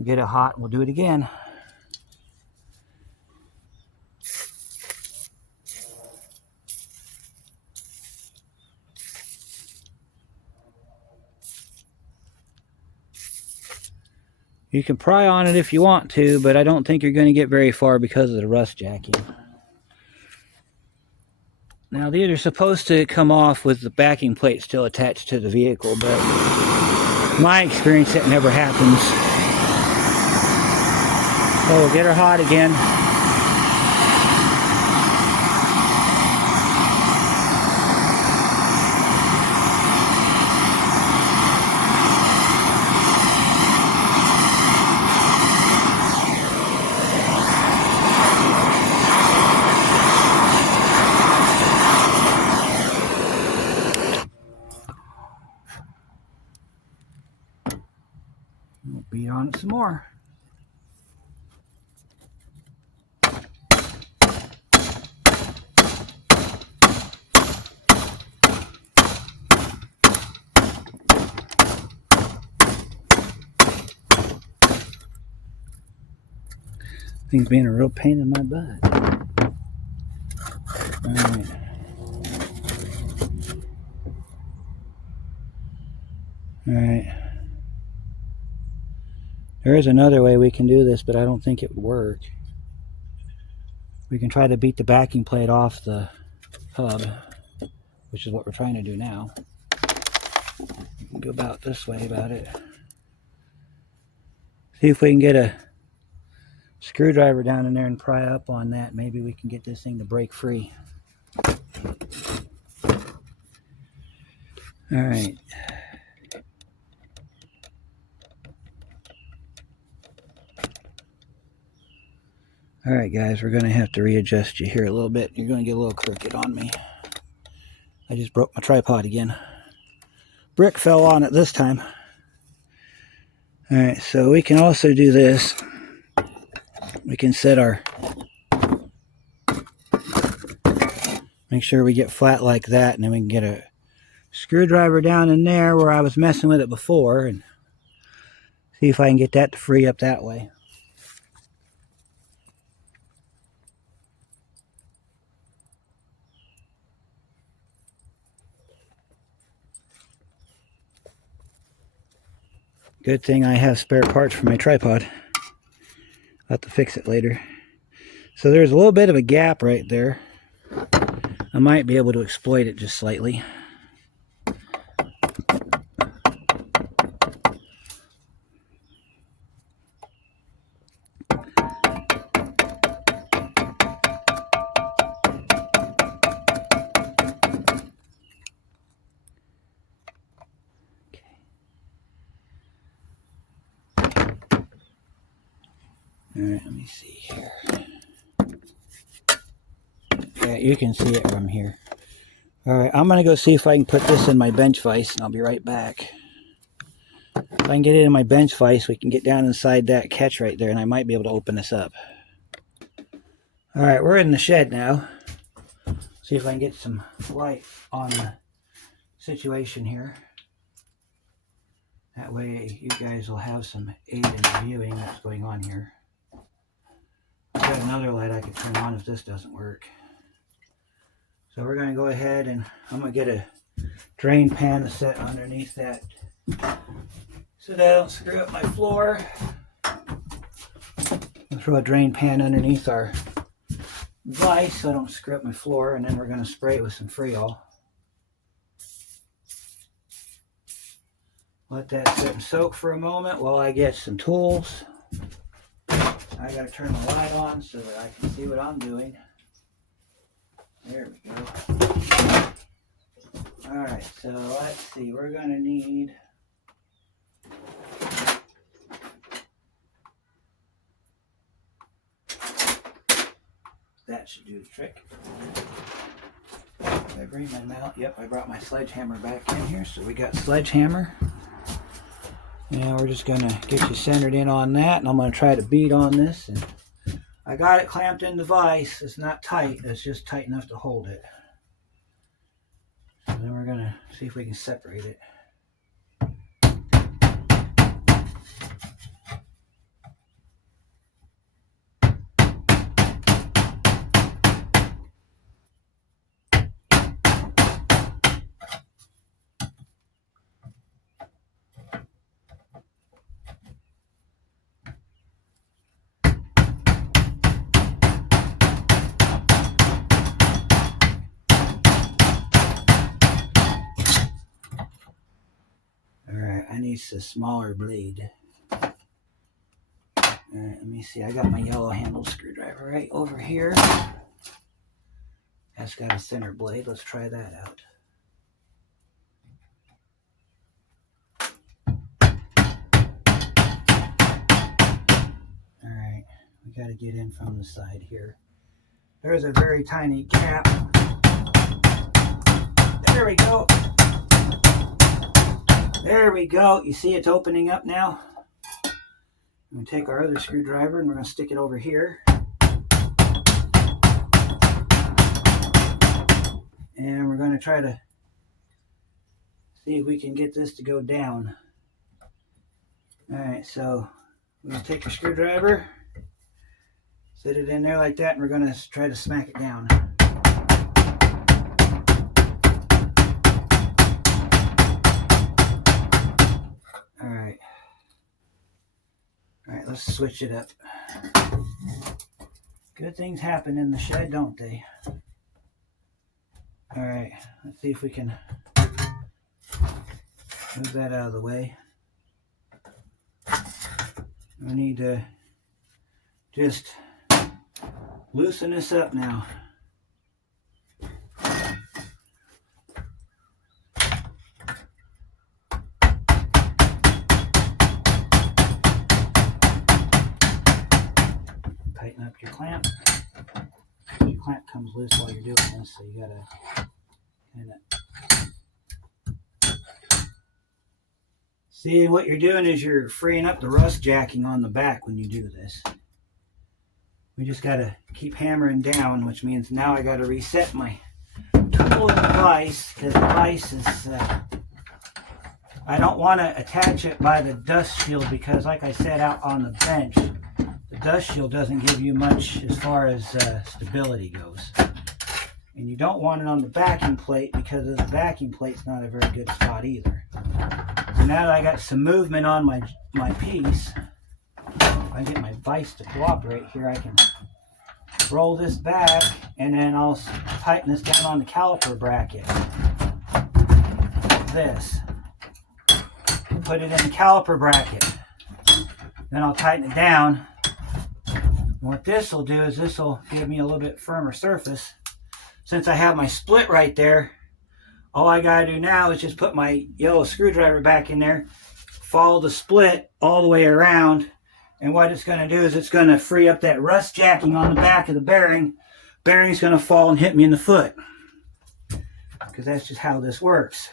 Get it hot, we'll do it again. You can pry on it if you want to, but I don't think you're going to get very far because of the rust jacking. Now these are supposed to come off with the backing plate still attached to the vehicle, but in my experience it never happens. So we'll get her hot again. some more. Thing's being a real pain in my butt. Alright. Alright. There is another way we can do this, but I don't think it would work. We can try to beat the backing plate off the hub, which is what we're trying to do now. Go about this way about it. See if we can get a screwdriver down in there and pry up on that. Maybe we can get this thing to break free. Alright. Alright guys, we're going to have to readjust you here a little bit. You're going to get a little crooked on me. I just broke my tripod again. Brick fell on it this time. Alright, so we can also do this. We can set our... Make sure we get flat like that, and then we can get a screwdriver down in there where I was messing with it before and see if I can get that to free up that way. Good thing I have spare parts for my tripod. I'll have to fix it later. So there's a little bit of a gap right there. I might be able to exploit it just slightly. Alright, let me see here. Yeah, you can see it from here. Alright, I'm going to go see if I can put this in my bench vise, and I'll be right back. If I can get it in my bench vise, we can get down inside that catch right there, and I might be able to open this up. Alright, we're in the shed now. See if I can get some light on the situation here. That way you guys will have some aid in viewing what's going on here. I've got another light I could turn on if this doesn't work. So we're going to go ahead and I'm going to get a drain pan to set underneath that so that I don't screw up my floor. I'll throw a drain pan underneath our vise so I don't screw up my floor, and then we're going to spray it with some Freol. Let that sit and soak for a moment while I get some tools. I got to turn the light on so that I can see what I'm doing. There we go. Alright, so let's see. We're going to need... That should do the trick. Did I bring my mount? Yep, I brought my sledgehammer back in here. So we got sledgehammer. And we're just going to get you centered in on that. And I'm going to try to beat on this. And I got it clamped in the vise. It's not tight. It's just tight enough to hold it. And then we're going to see if we can separate it. I need a smaller blade. Alright, let me see. I got my yellow handled screwdriver right over here. That's got a thinner blade. Let's try that out. Alright, we got to get in from the side here. There's a very tiny gap. There we go. There we go. You see it's opening up now? going to take our other screwdriver and we're going to stick it over here. And we're going to try to see if we can get this to go down. Alright, so we're going to take the screwdriver, sit it in there like that, and we're going to try to smack it down. Alright, let's switch it up. Good things happen in the shed, don't they? Alright, let's see if we can move that out of the way. We need to just loosen this up now. Tighten up your clamp. Your clamp comes loose while you're doing this, so you gotta kind of see what you're doing is you're freeing up the rust jacking on the back when you do this. We just gotta keep hammering down, which means now I gotta reset my tool and the vise, because the vise is I don't want to attach it by the dust shield, because like I said out on the bench, the dust shield doesn't give you much as far as stability goes. And you don't want it on the backing plate, because the backing plate's not a very good spot either. So now that I got some movement on my piece, if I get my vise to cooperate here, I can roll this back and then I'll tighten this down on the caliper bracket. Like this. Put it in the caliper bracket. Then I'll tighten it down. And what this will do is this will give me a little bit firmer surface. Since I have my split right there, all I gotta do now is just put my yellow screwdriver back in there, follow the split all the way around, and what it's gonna do is it's gonna free up that rust jacking on the back of the bearing. Bearing's gonna fall and hit me in the foot, because that's just how this works.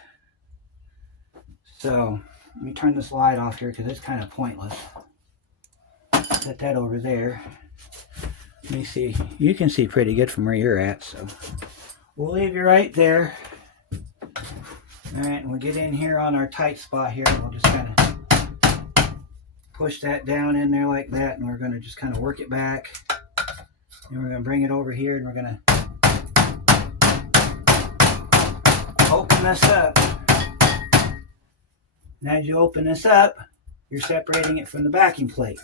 So let me turn this light off here because it's kind of pointless. Set that over there. Let me see. You can see pretty good from where you're at, so we'll leave you right there. Alright, and we'll get in here on our tight spot here, and we'll just kind of push that down in there like that, and we're going to just kind of work it back. And we're going to bring it over here, and we're going to open this up. And as you open this up, you're separating it from the backing plate.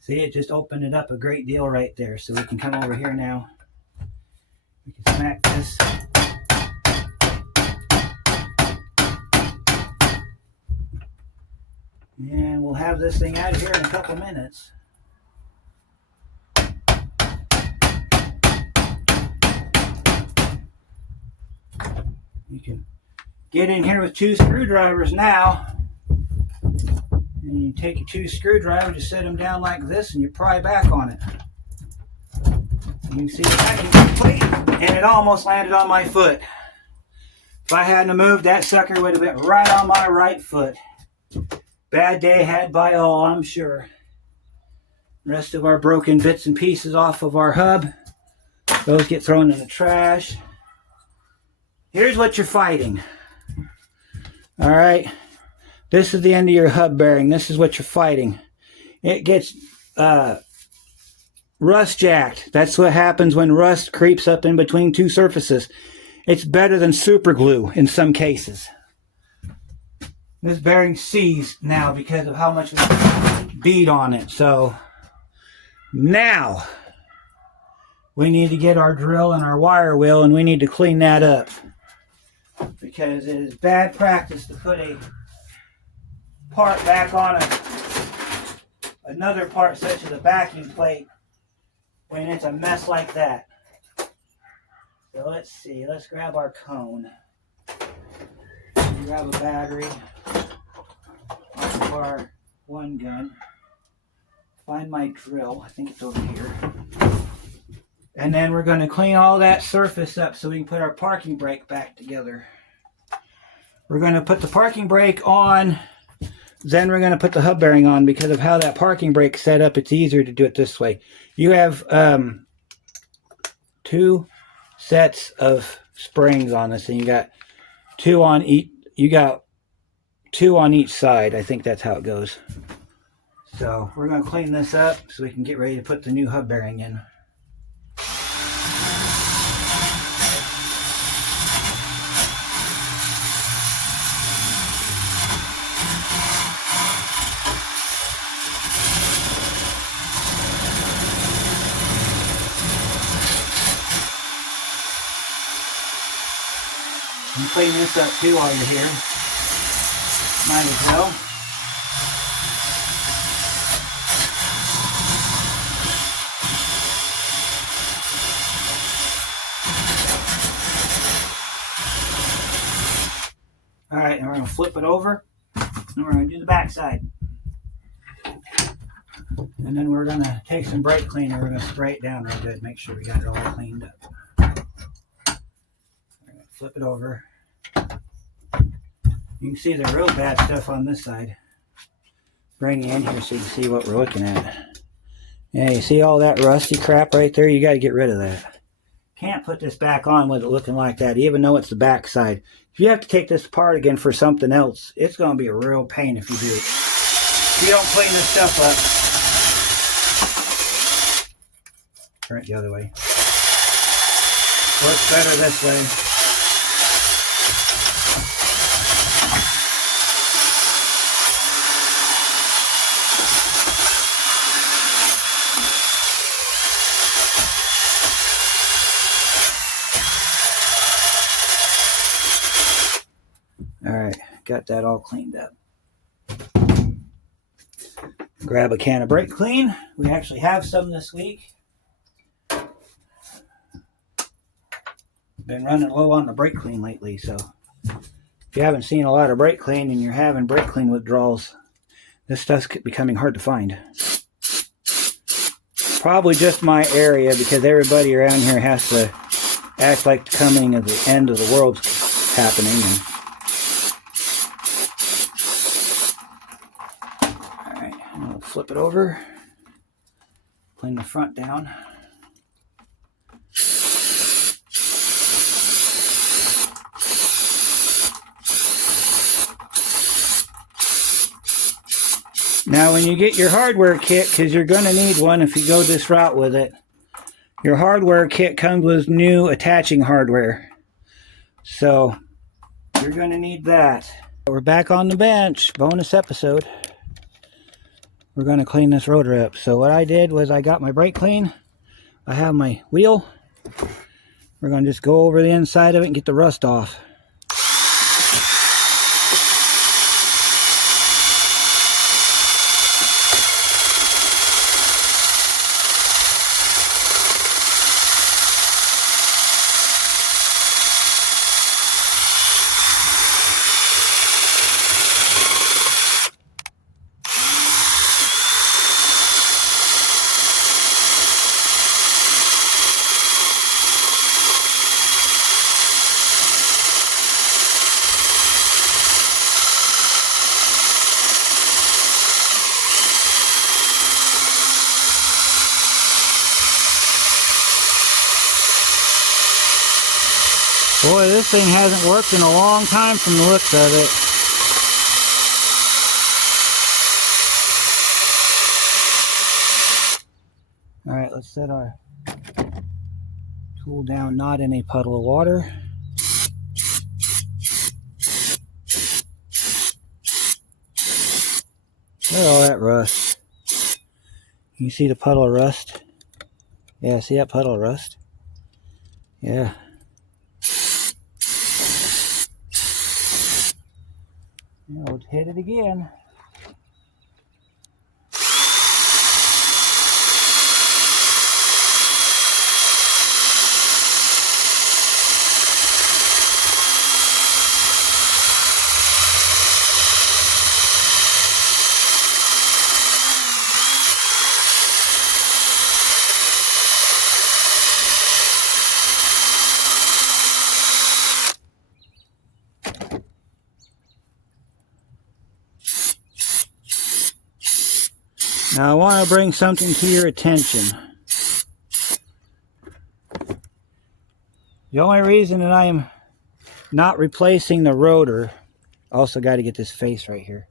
See, it just opened it up a great deal right there. So we can come over here now. We can smack this. And we'll have this thing out of here in a couple minutes. You can get in here with 2 screwdrivers now. And you take your 2 screwdrivers, just set them down like this, and you pry back on it. You can see the backing plate, and it almost landed on my foot. If I hadn't moved, that sucker would have been right on my right foot. Bad day had by all, I'm sure. The rest of our broken bits and pieces off of our hub, those get thrown in the trash. Here's what you're fighting. All right. This is the end of your hub bearing. This is what you're fighting. It gets rust jacked. That's what happens when rust creeps up in between 2 surfaces. It's better than super glue in some cases. This bearing's seized now because of how much we beat on it. So now we need to get our drill and our wire wheel, and we need to clean that up, because it is bad practice to put a part back on another part such as a backing plate when it's a mess like that. So let's see, let's grab our cone. Grab a battery off of our 1 gun. Find my drill, I think it's over here. And then we're going to clean all that surface up so we can put our parking brake back together. We're going to put the parking brake on, then we're going to put the hub bearing on. Because of how that parking brake's set up, it's easier to do it this way. You have 2 sets of springs on this, and you got 2 on each. You got 2 on each side. I think that's how it goes. So we're going to clean this up so we can get ready to put the new hub bearing in. And clean this up too while you're here. Might as well. Alright, and we're going to flip it over, and we're going to do the back side. And then we're going to take some brake cleaner, we're going to spray it down real good, make sure we got it all cleaned up. We're going to flip it over. You can see the real bad stuff on this side. Bring it in here so you can see what we're looking at. Yeah, you see all that rusty crap right there? You got to get rid of that. Can't put this back on with it looking like that, even though it's the back side. If you have to take this apart again for something else, it's going to be a real pain if you do it. If you don't clean this stuff up. Turn it the other way. Works better this way. Alright, got that all cleaned up. Grab a can of brake clean. We actually have some this week. Been running low on the brake clean lately, so if you haven't seen a lot of brake clean and you're having brake clean withdrawals, this stuff's becoming hard to find. Probably just my area, because everybody around here has to act like the coming of the end of the world's happening. Alright, I'll flip it over, clean the front down. Now when you get your hardware kit, because you're going to need one if you go this route with it, your hardware kit comes with new attaching hardware. So you're going to need that. We're back on the bench, bonus episode. We're going to clean this rotor up. So what I did was I got my brake clean. I have my wheel. We're going to just go over the inside of it and get the rust off. Boy, this thing hasn't worked in a long time from the looks of it. Alright, let's set our tool down not in a puddle of water. Look at all that rust. You see the puddle of rust? Yeah, see that puddle of rust? Yeah. We'll hit it again. Now I want to bring something to your attention. The only reason that I am not replacing the rotor, also got to get this face right here.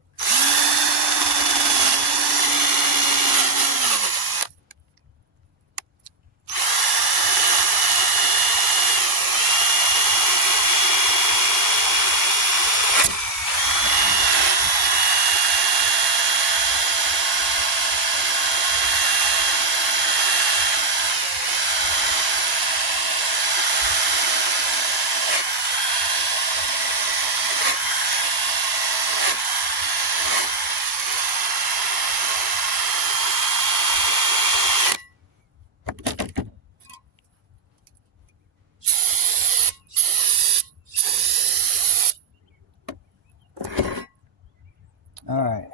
Alright.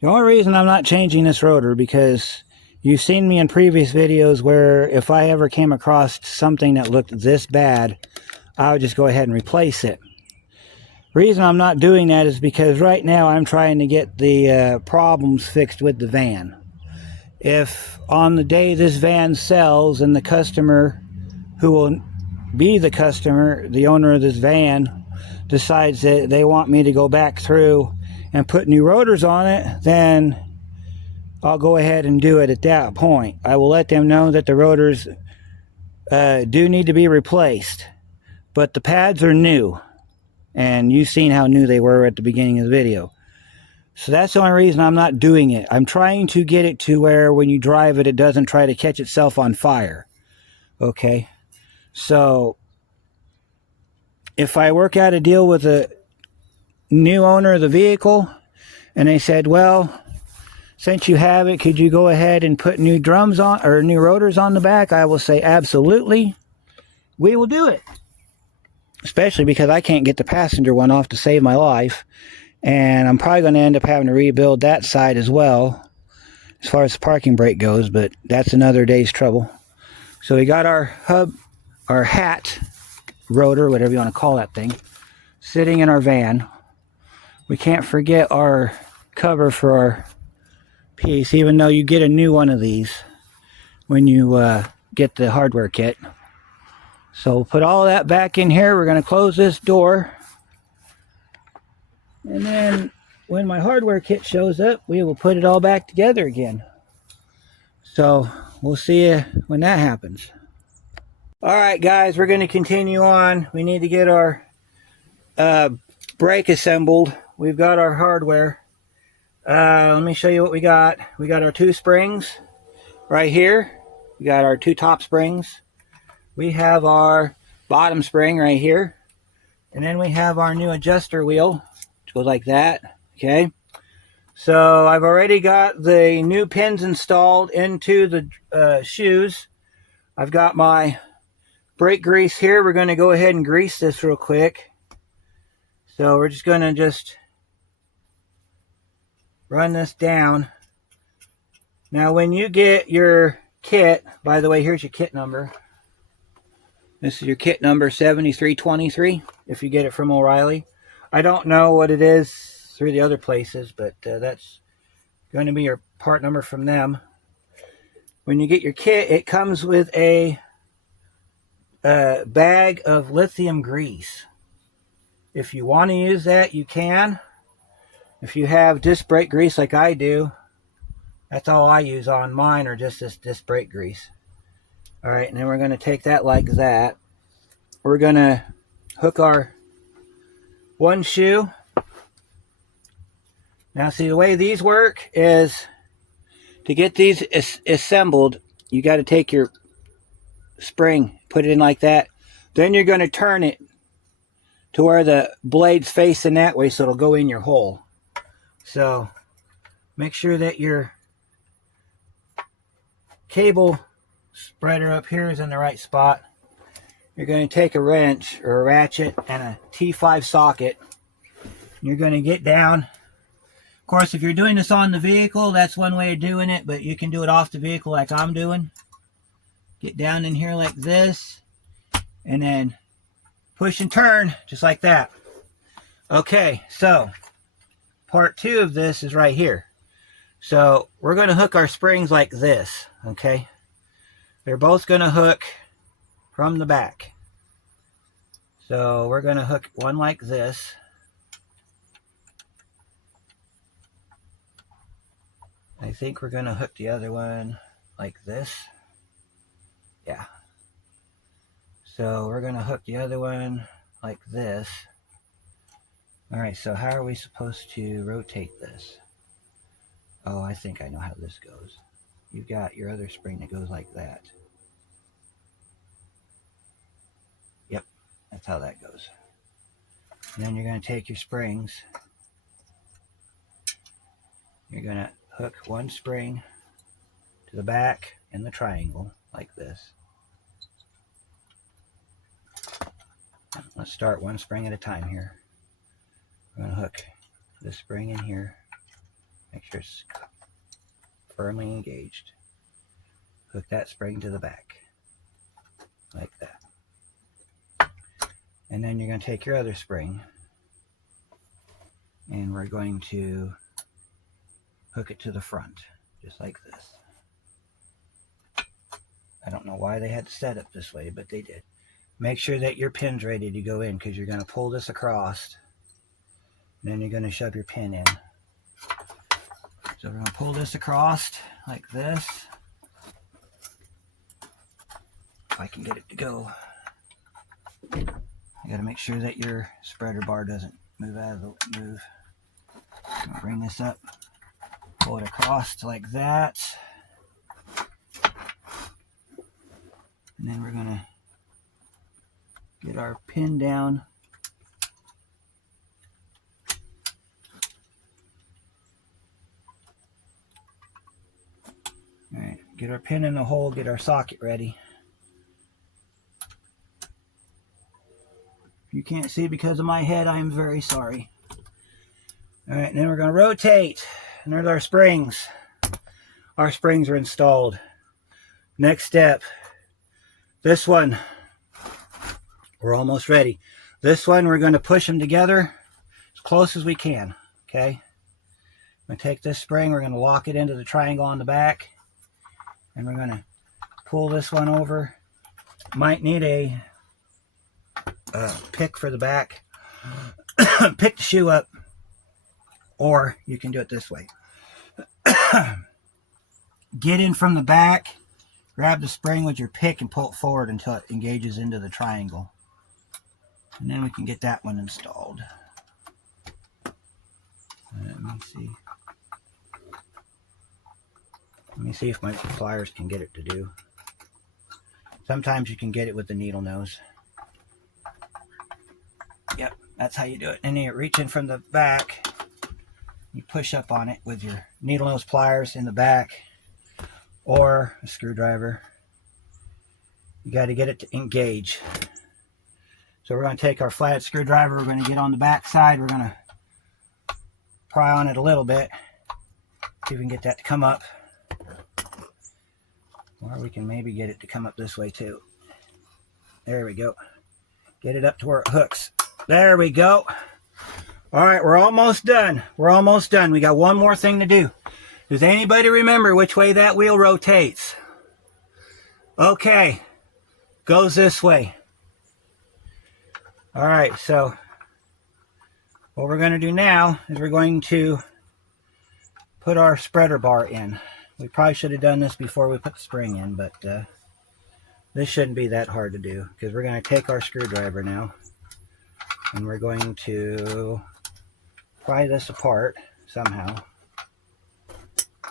The only reason I'm not changing this rotor, because you've seen me in previous videos where if I ever came across something that looked this bad, I would just go ahead and replace it. The reason I'm not doing that is because right now I'm trying to get the problems fixed with the van. If on the day this van sells and the customer who will be the customer, the owner of this van, decides that they want me to go back through and put new rotors on it, then I'll go ahead and do it at that point. I will let them know that the rotors do need to be replaced, but the pads are new, and you've seen how new they were at the beginning of the video. So that's the only reason I'm not doing it. I'm trying to get it to where when you drive it, it doesn't try to catch itself on fire. Okay, so if I work out a deal with a new owner of the vehicle and they said, well, since you have it, could you go ahead and put new drums on or new rotors on the back? I will say absolutely, we will do it. Especially because I can't get the passenger one off to save my life, and I'm probably going to end up having to rebuild that side as well as far as the parking brake goes, but that's another day's trouble. So we got our hub, our hat rotor, whatever you want to call that thing, sitting in our van. We can't forget our cover for our piece, even though you get a new one of these when you get the hardware kit. So we'll put all that back in here. We're going to close this door, and then when my hardware kit shows up, we will put it all back together again. So we'll see you when that happens. Alright guys, we're going to continue on. We need to get our brake assembled. We've got our hardware. Let me show you what we got. We got our two springs right here. We got our two top springs. We have our bottom spring right here. And then we have our new adjuster wheel, which goes like that. Okay. So I've already got the new pins installed into the shoes. I've got my brake grease here. We're going to go ahead and grease this real quick. So we're just going to run this down. Now when you get your kit, by the way, here's your kit number. This is your kit number 7323 if you get it from O'Reilly. I don't know what it is through the other places, but that's going to be your part number from them. When you get your kit, it comes with a bag of lithium grease. If you want to use that, you can. If you have disc brake grease like I do, that's all I use on mine, or just this disc brake grease. Alright, and then we're going to take that like that. We're going to hook our one shoe. Now see, the way these work is to get these assembled, you got to take your spring, put it in like that. Then you're going to turn it to where the blade's facing that way, so it'll go in your hole. So make sure that your cable spreader up here is in the right spot. You're going to take a wrench or a ratchet and a T5 socket. You're going to get down. Of course, if you're doing this on the vehicle, that's one way of doing it, but you can do it off the vehicle like I'm doing. Get down in here like this, and then push and turn just like that. Okay, so part 2 of this is right here. So we're going to hook our springs like this, okay? They're both going to hook from the back. So we're going to hook one like this. I think we're going to hook the other one like this. Yeah. So we're going to hook the other one like this. All right, so how are we supposed to rotate this? Oh, I think I know how this goes. You've got your other spring that goes like that. Yep, that's how that goes. And then you're going to take your springs. You're going to hook one spring to the back in the triangle like this. Let's start one spring at a time here. We're going to hook this spring in here. Make sure it's firmly engaged. Hook that spring to the back like that. And then you're going to take your other spring and we're going to hook it to the front just like this. I don't know why they had to set it this way, but they did. Make sure that your pin's ready to go in because you're going to pull this across and then you're going to shove your pin in. So we're going to pull this across like this. If I can get it to go. You got to make sure that your spreader bar doesn't move out of the move. Bring this up, pull it across like that. And then we're going to get our pin down. All right, get our pin in the hole, get our socket ready. If you can't see because of my head, I am very sorry. All right, and then we're going to rotate. And there's our springs. Our springs are installed. Next step, this one, we're almost ready. This one, we're going to push them together as close as we can, okay? I'm going to take this spring, we're going to lock it into the triangle on the back, and we're going to pull this one over. Might need a pick for the back. Pick the shoe up, or you can do it this way. Get in from the back, grab the spring with your pick and pull it forward until it engages into the triangle. And then we can get that one installed. Let me see. Let me see if my pliers can get it to do. Sometimes you can get it with the needle nose. Yep, that's how you do it. And then you reach in from the back. You push up on it with your needle nose pliers in the back or a screwdriver. You got to get it to engage. So we're going to take our flat screwdriver. We're going to get on the back side. We're going to pry on it a little bit. See if we can get that to come up. Or we can maybe get it to come up this way too. There we go. Get it up to where it hooks. There we go. All right, we're almost done. We're almost done. We got one more thing to do. Does anybody remember which way that wheel rotates? Okay, goes this way. All right, so what we're going to do now is we're going to put our spreader bar in. We probably should have done this before we put the spring in, but this shouldn't be that hard to do because we're going to take our screwdriver now and we're going to pry this apart somehow.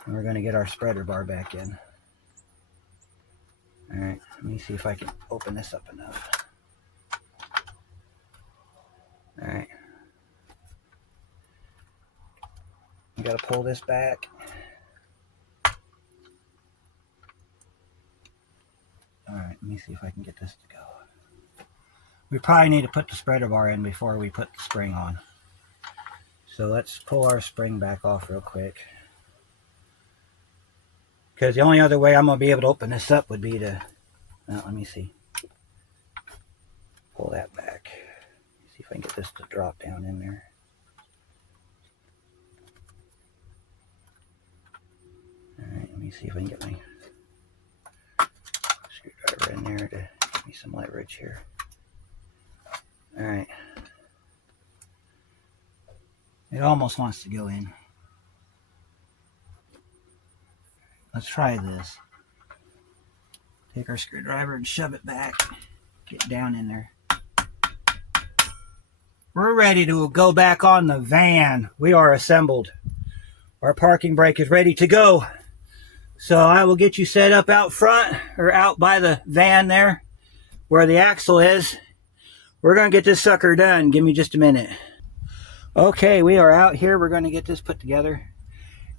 And we're going to get our spreader bar back in. All right, let me see if I can open this up enough. All right. You got to pull this back. All right, let me see if I can get this to go. We probably need to put the spreader bar in before we put the spring on. So let's pull our spring back off real quick. Because the only other way I'm going to be able to open this up would be to, let me see. Pull that back. See if I can get this to drop down in there. see if I can get my screwdriver in there to give me some leverage here. All right. It almost wants to go in. Let's try this. Take our screwdriver and shove it back. Get down in there. We're ready to go back on the van. We are assembled. Our parking brake is ready to go. So I will get you set up out front or out by the van there where the axle is. We're going to get this sucker done. Give me just a minute. Okay, we are out here. We're going to get this put together.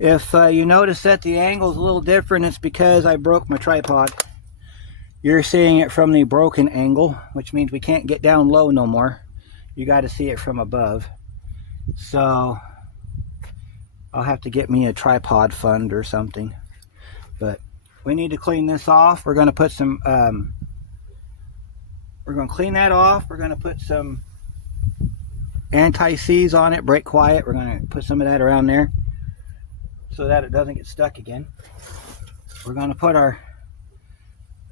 If you notice that the angle is a little different, it's because I broke my tripod. You're seeing it from the broken angle, which means we can't get down low no more. You got to see it from above. So I'll have to get me a tripod fund or something. But we need to clean this off. We're going to put some, we're going to clean that off. We're going to put some anti-seize on it, brake quiet. We're going to put some of that around there so that it doesn't get stuck again. We're going to put our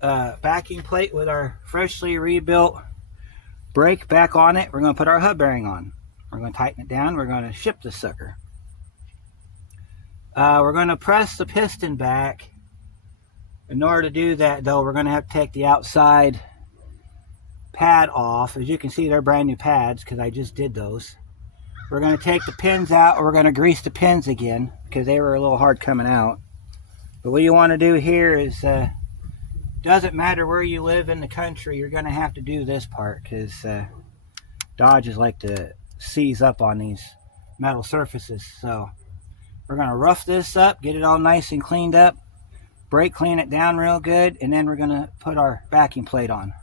backing plate with our freshly rebuilt brake back on it. We're going to put our hub bearing on. We're going to tighten it down. We're going to ship this sucker. We're going to press the piston back. In order to do that, though, we're going to have to take the outside pad off. As you can see, they're brand new pads because I just did those. We're going to take the pins out, or we're going to grease the pins again because they were a little hard coming out. But what you want to do here is, doesn't matter where you live in the country, you're going to have to do this part because Dodges like to seize up on these metal surfaces. So we're going to rough this up, get it all nice and cleaned up, brake clean it down real good, and then we're going to put our backing plate on.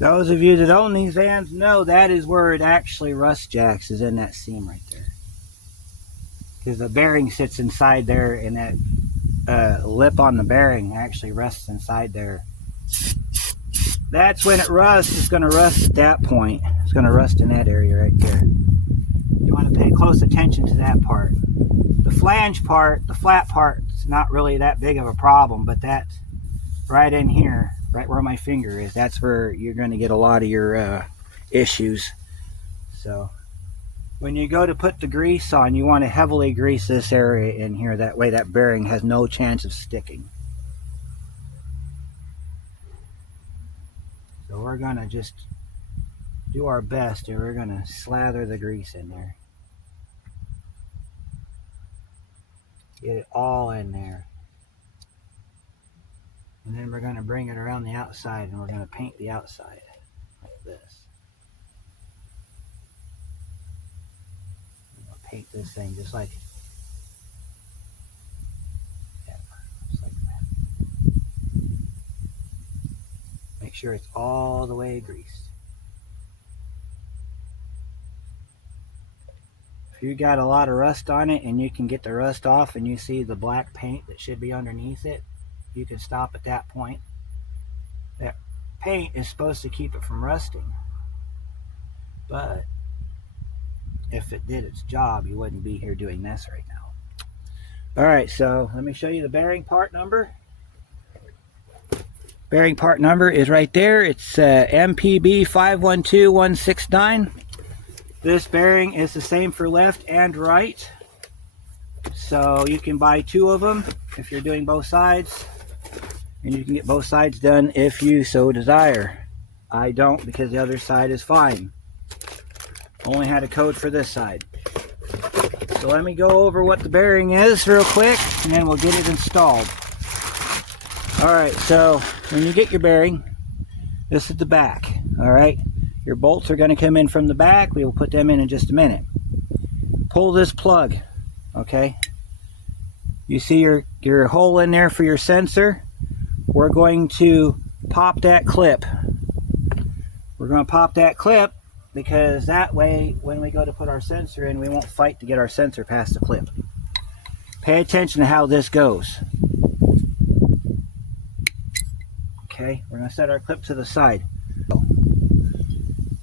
Those of you that own these vans know that is where it actually rust jacks, is in that seam right there. Because the bearing sits inside there, and that lip on the bearing actually rests inside there. That's when it rusts. It's going to rust at that point. It's going to rust in that area right there. You want to pay close attention to that part. The flange part, the flat part, is not really that big of a problem, but that's right in here, right where my finger is, that's where you're going to get a lot of your issues. So when you go to put the grease on, you want to heavily grease this area in here. That way that bearing has no chance of sticking. So we're going to just do our best, and we're going to slather the grease in there. Get it all in there. And then we're going to bring it around the outside, and we're going to paint the outside like this. We'll paint this thing just like that. Just like that. Make sure it's all the way greased. If you got a lot of rust on it and you can get the rust off and you see the black paint that should be underneath it, you can stop at that point. That paint is supposed to keep it from rusting, but if it did its job, you wouldn't be here doing this right now. Alright, so let me show you the bearing part number. Bearing part number is right there. It's MPB 512169. This bearing is the same for left and right, so you can buy two of them if you're doing both sides. And you can get both sides done if you so desire. I don't, because the other side is fine. Only had a code for this side. So let me go over what the bearing is real quick, and then we'll get it installed. Alright, so when you get your bearing, this is the back. Alright, your bolts are going to come in from the back. We will put them in just a minute. Pull this plug. Okay, you see your hole in there for your sensor. We're going to pop that clip. We're going to pop that clip because that way when we go to put our sensor in, we won't fight to get our sensor past the clip. Pay attention to how this goes. Okay, we're going to set our clip to the side.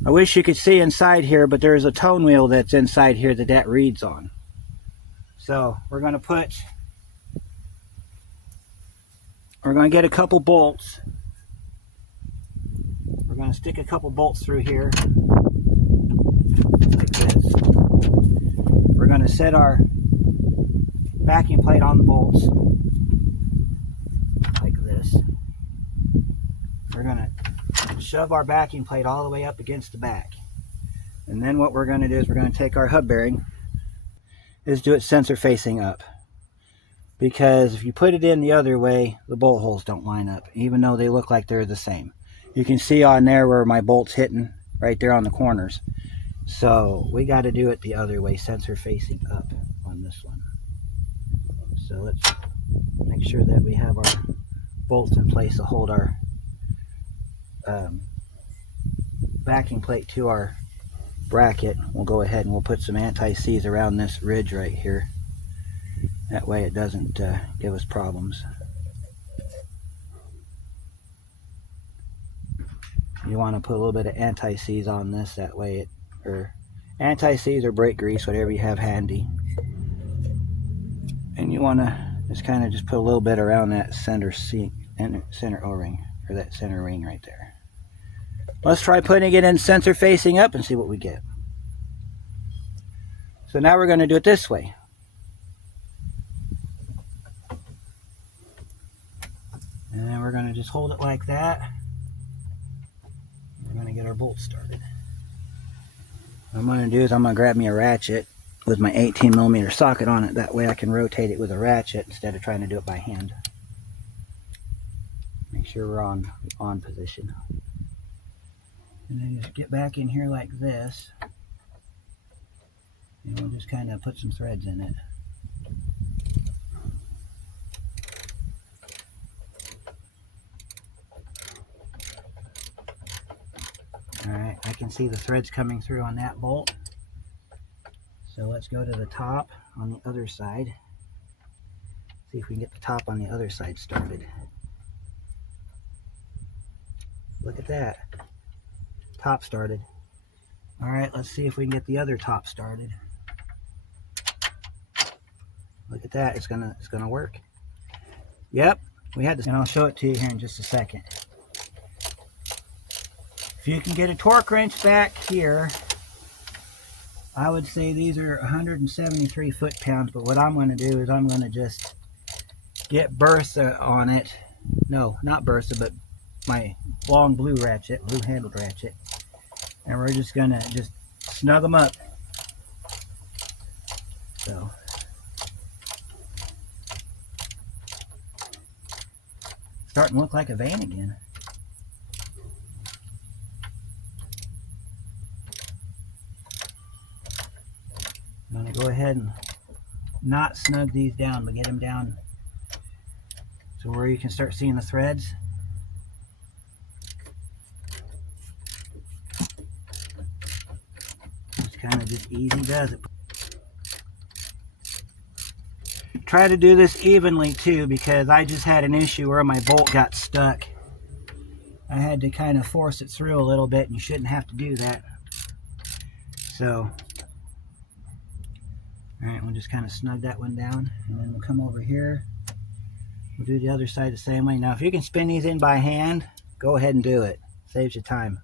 I wish you could see inside here, but there's a tone wheel that's inside here that reads on. So we're going to get a couple bolts. We're going to stick a couple bolts through here like this. We're going to set our backing plate on the bolts like this. We're going to shove our backing plate all the way up against the back. And then what we're going to do is we're going to take our hub bearing, do it sensor facing up. Because if you put it in the other way, the bolt holes don't line up, even though they look like they're the same. You can see on there where my bolt's hitting, right there on the corners. So we got to do it the other way, sensor facing up on this one. So let's make sure that we have our bolts in place to hold our backing plate to our bracket. We'll go ahead and we'll put some anti-seize around this ridge right here. That way it doesn't give us problems. You want to put a little bit of anti-seize on this, that way or anti-seize or brake grease, whatever you have handy. And you want to just kind of put a little bit around that center O-ring, or that center ring right there. Let's try putting it in sensor facing up and see what we get. So now we're going to do it this way. And then we're going to just hold it like that. We're going to get our bolts started. What I'm going to do is I'm going to grab me a ratchet with my 18mm socket on it. That way I can rotate it with a ratchet instead of trying to do it by hand. Make sure we're on position. And then just get back in here like this. And we'll just kind of put some threads in it. Alright, I can see the threads coming through on that bolt. So let's go to the top on the other side. See if we can get the top on the other side started. Look at that. Top started. Alright, let's see if we can get the other top started. Look at that, it's gonna work. Yep, we had this, and I'll show it to you here in just a second. If you can get a torque wrench back here, I would say these are 173 foot-pounds, but what I'm going to do is I'm going to just get Bertha on it. No, not Bertha, but my long blue handled ratchet. And we're just going to snug them up. So. Starting to look like a van again. I'm going to go ahead and not snug these down, but get them down to where you can start seeing the threads. It's kind of just easy does it. Try to do this evenly too, because I just had an issue where my bolt got stuck. I had to kind of force it through a little bit, and you shouldn't have to do that. So alright, we'll just kind of snug that one down, and then we'll come over here. We'll do the other side the same way. Now, if you can spin these in by hand, go ahead and do it. Saves you time.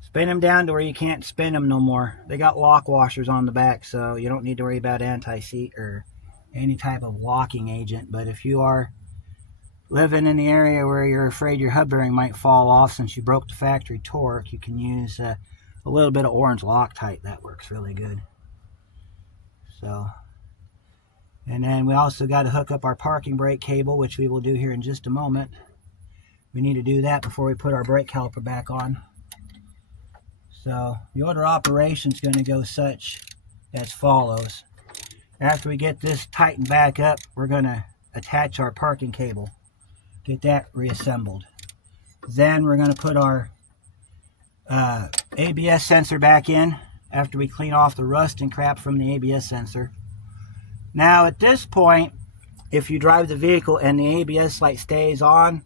Spin them down to where you can't spin them no more. They got lock washers on the back, so you don't need to worry about anti-seat or any type of locking agent. But if you are living in the area where you're afraid your hub bearing might fall off since you broke the factory torque, you can use a little bit of orange Loctite. That works really good. So, And then we also got to hook up our parking brake cable, which we will do here in just a moment. We need to do that before we put our brake caliper back on. So the order of operation is going to go such as follows. After we get this tightened back up, we're going to attach our parking cable, get that reassembled. Then we're going to put our ABS sensor back in after we clean off the rust and crap from the ABS sensor. Now at this point, if you drive the vehicle and the ABS light stays on,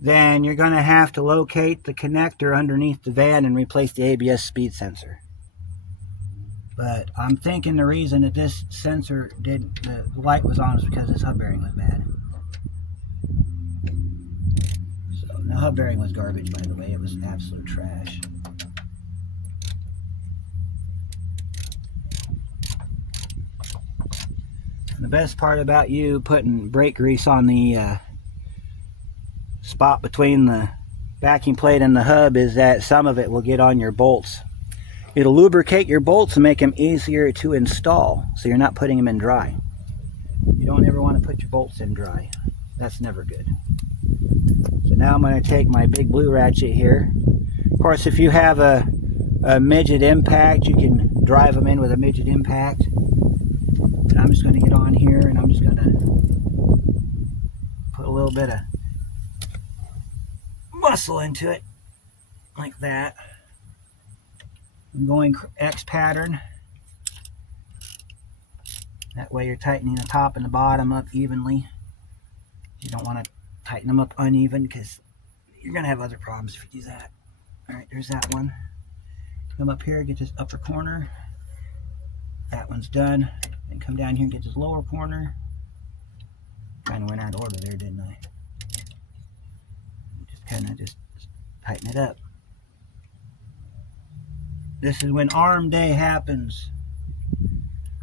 then you're going to have to locate the connector underneath the van and replace the ABS speed sensor. But I'm thinking the reason that this sensor the light was on is because this hub bearing was bad. So the hub bearing was garbage, by the way. It was absolute trash. And the best part about you putting brake grease on the spot between the backing plate and the hub is that some of it will get on your bolts. It'll lubricate your bolts and make them easier to install, so you're not putting them in dry. You don't ever want to put your bolts in dry. That's never good. So now I'm going to take my big blue ratchet here. Of course, if you have a midget impact, you can drive them in with a midget impact. And I'm just going to get on here and I'm just going to put a little bit of muscle into it, like that. I'm going X pattern. That way you're tightening the top and the bottom up evenly. You don't want to tighten them up uneven because you're going to have other problems if you do that. Alright, there's that one. Come up here, get this upper corner. That one's done. Then come down here and get this lower corner. Kind of went out of order there, didn't I? Just tighten it up. This is when arm day happens.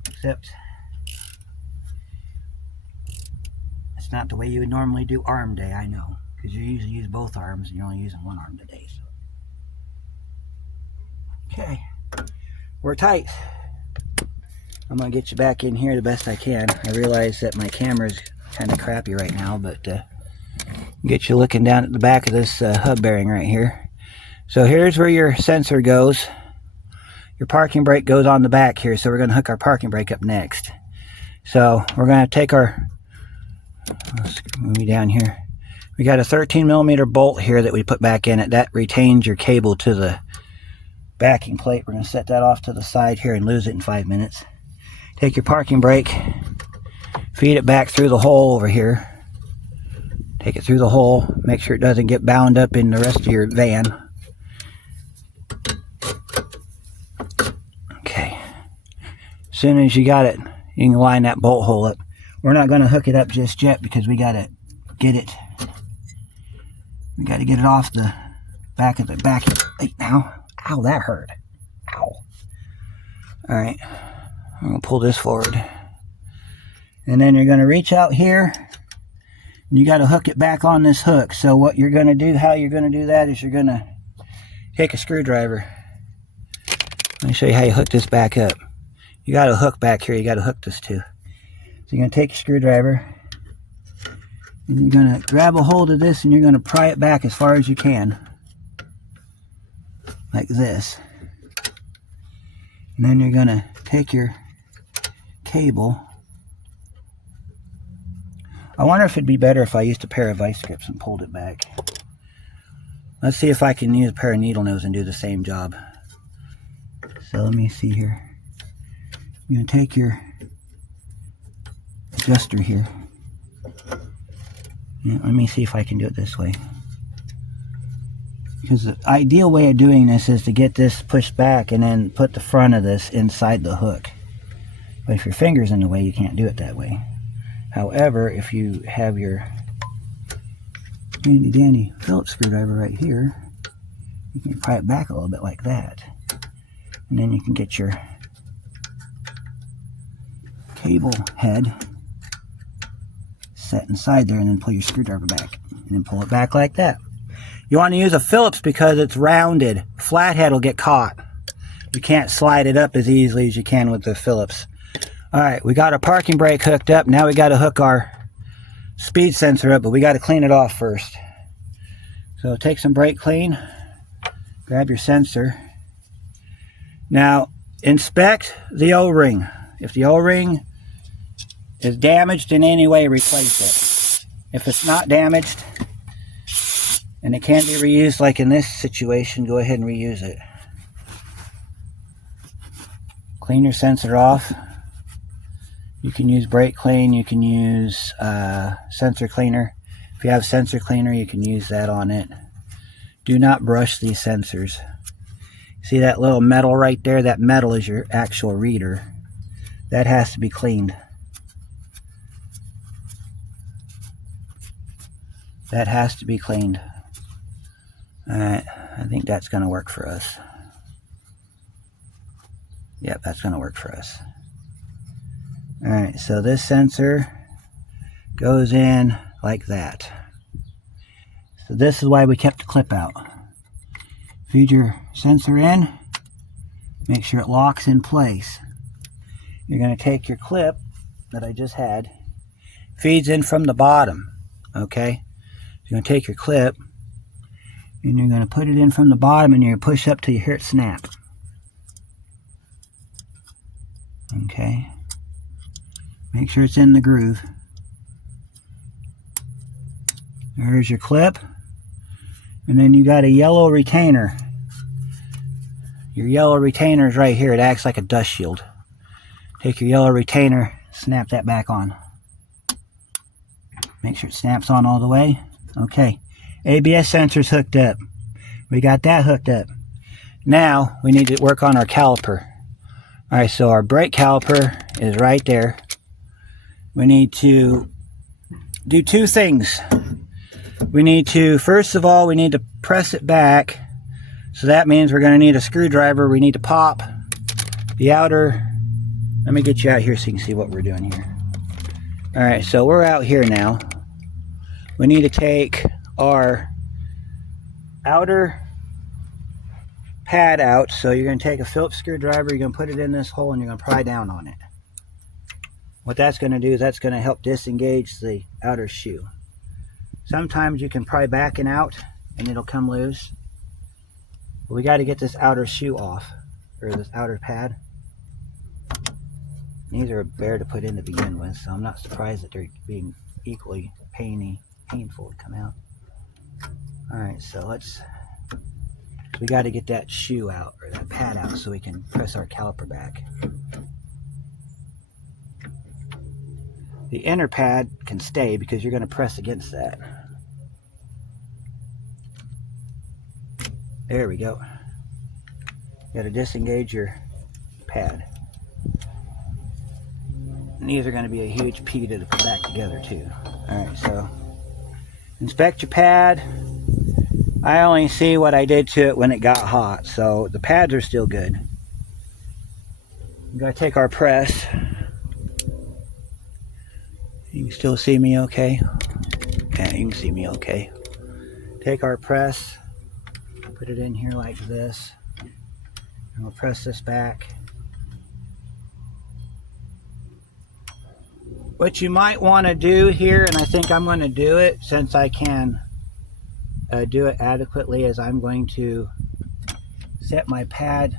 Except it's not the way you would normally do arm day, I know. Because you usually use both arms and you're only using one arm today. So. Okay. We're tight. I'm going to get you back in here the best I can. I realize that my camera's kind of crappy right now, but get you looking down at the back of this hub bearing right here. So here's where your sensor goes. Your parking brake goes on the back here, so we're going to hook our parking brake up next. So we're going to take our, let's move me down here. We got a 13mm bolt here that we put back in it. That retains your cable to the backing plate. We're going to set that off to the side here and lose it in 5 minutes. Take your parking brake, feed it back through the hole over here. Take it through the hole, make sure it doesn't get bound up in the rest of your van. Okay. As soon as you got it, you can line that bolt hole up. We're not going to hook it up just yet because we got to get it. We got to get it off the back of the back. Hey, now. Ow, that hurt. Ow. Alright. I'm going to pull this forward. And then you're going to reach out here. And you got to hook it back on this hook. So what you're going to do, how you're going to do that is you're going to take a screwdriver. Let me show you how you hook this back up. You got a hook back here. You got to hook this too. So you're going to take a screwdriver. And you're going to grab a hold of this and you're going to pry it back as far as you can. Like this. And then you're going to take your cable. I wonder if it'd be better if I used a pair of vice grips and pulled it back. Let's see if I can use a pair of needle nose and do the same job. So let me see here. You're going to take your adjuster here. Yeah, let me see if I can do it this way. Because the ideal way of doing this is to get this pushed back and then put the front of this inside the hook. But if your finger's in the way, you can't do it that way. However, if you have your handy dandy Phillips screwdriver right here, you can pry it back a little bit like that. And then you can get your cable head set inside there and then pull your screwdriver back. And then pull it back like that. You want to use a Phillips because it's rounded. Flathead will get caught. You can't slide it up as easily as you can with the Phillips. All right, we got our parking brake hooked up. Now we got to hook our speed sensor up, but we got to clean it off first. So take some brake clean, grab your sensor. Now inspect the O-ring. If the O-ring is damaged in any way, replace it. If it's not damaged and it can't be reused, like in this situation, go ahead and reuse it. Clean your sensor off. You can use brake clean, you can use sensor cleaner. If you have sensor cleaner, you can use that on it. Do not brush these sensors. See that little metal right there? That metal is your actual reader. That has to be cleaned. That has to be cleaned. Alright, I think that's going to work for us. Yep, that's going to work for us. Alright, so this sensor goes in like that. So this is why we kept the clip out. Feed your sensor in. Make sure it locks in place. You're going to take your clip that I just had. Feeds in from the bottom. Okay? You're going to take your clip and you're going to put it in from the bottom and you're going to push up till you hear it snap. Okay? Make sure it's in the groove. There's your clip. And then you got a yellow retainer. Your yellow retainer is right here. It acts like a dust shield. Take your yellow retainer, snap that back on. Make sure it snaps on all the way. Okay. ABS sensor's hooked up. We got that hooked up. Now we need to work on our caliper. Alright, so our brake caliper is right there. We need to do two things. We need to, first of all, we need to press it back. So that means we're going to need a screwdriver. We need to pop the outer. Let me get you out here so you can see what we're doing here. Alright, so we're out here now. We need to take our outer pad out. So you're going to take a Phillips screwdriver, you're going to put it in this hole and you're going to pry down on it. What that's going to do is that's going to help disengage the outer shoe. Sometimes you can pry back and out and it'll come loose. But we got to get this outer shoe off, or this outer pad. These are a bear to put in to begin with, so I'm not surprised that they're being equally painful to come out. Alright, so we got to get that shoe out, or that pad out, so we can press our caliper back. The inner pad can stay because you're going to press against that. There we go. You got to disengage your pad. And these are going to be a huge PETA to put back together too. Alright, so inspect your pad. I only see what I did to it when it got hot, so the pads are still good. We got to take our press. You can still see me okay? Yeah, you can see me okay. Take our press, put it in here like this, and we'll press this back. What you might want to do here, and I think I'm going to do it since I can do it adequately, is I'm going to set my pad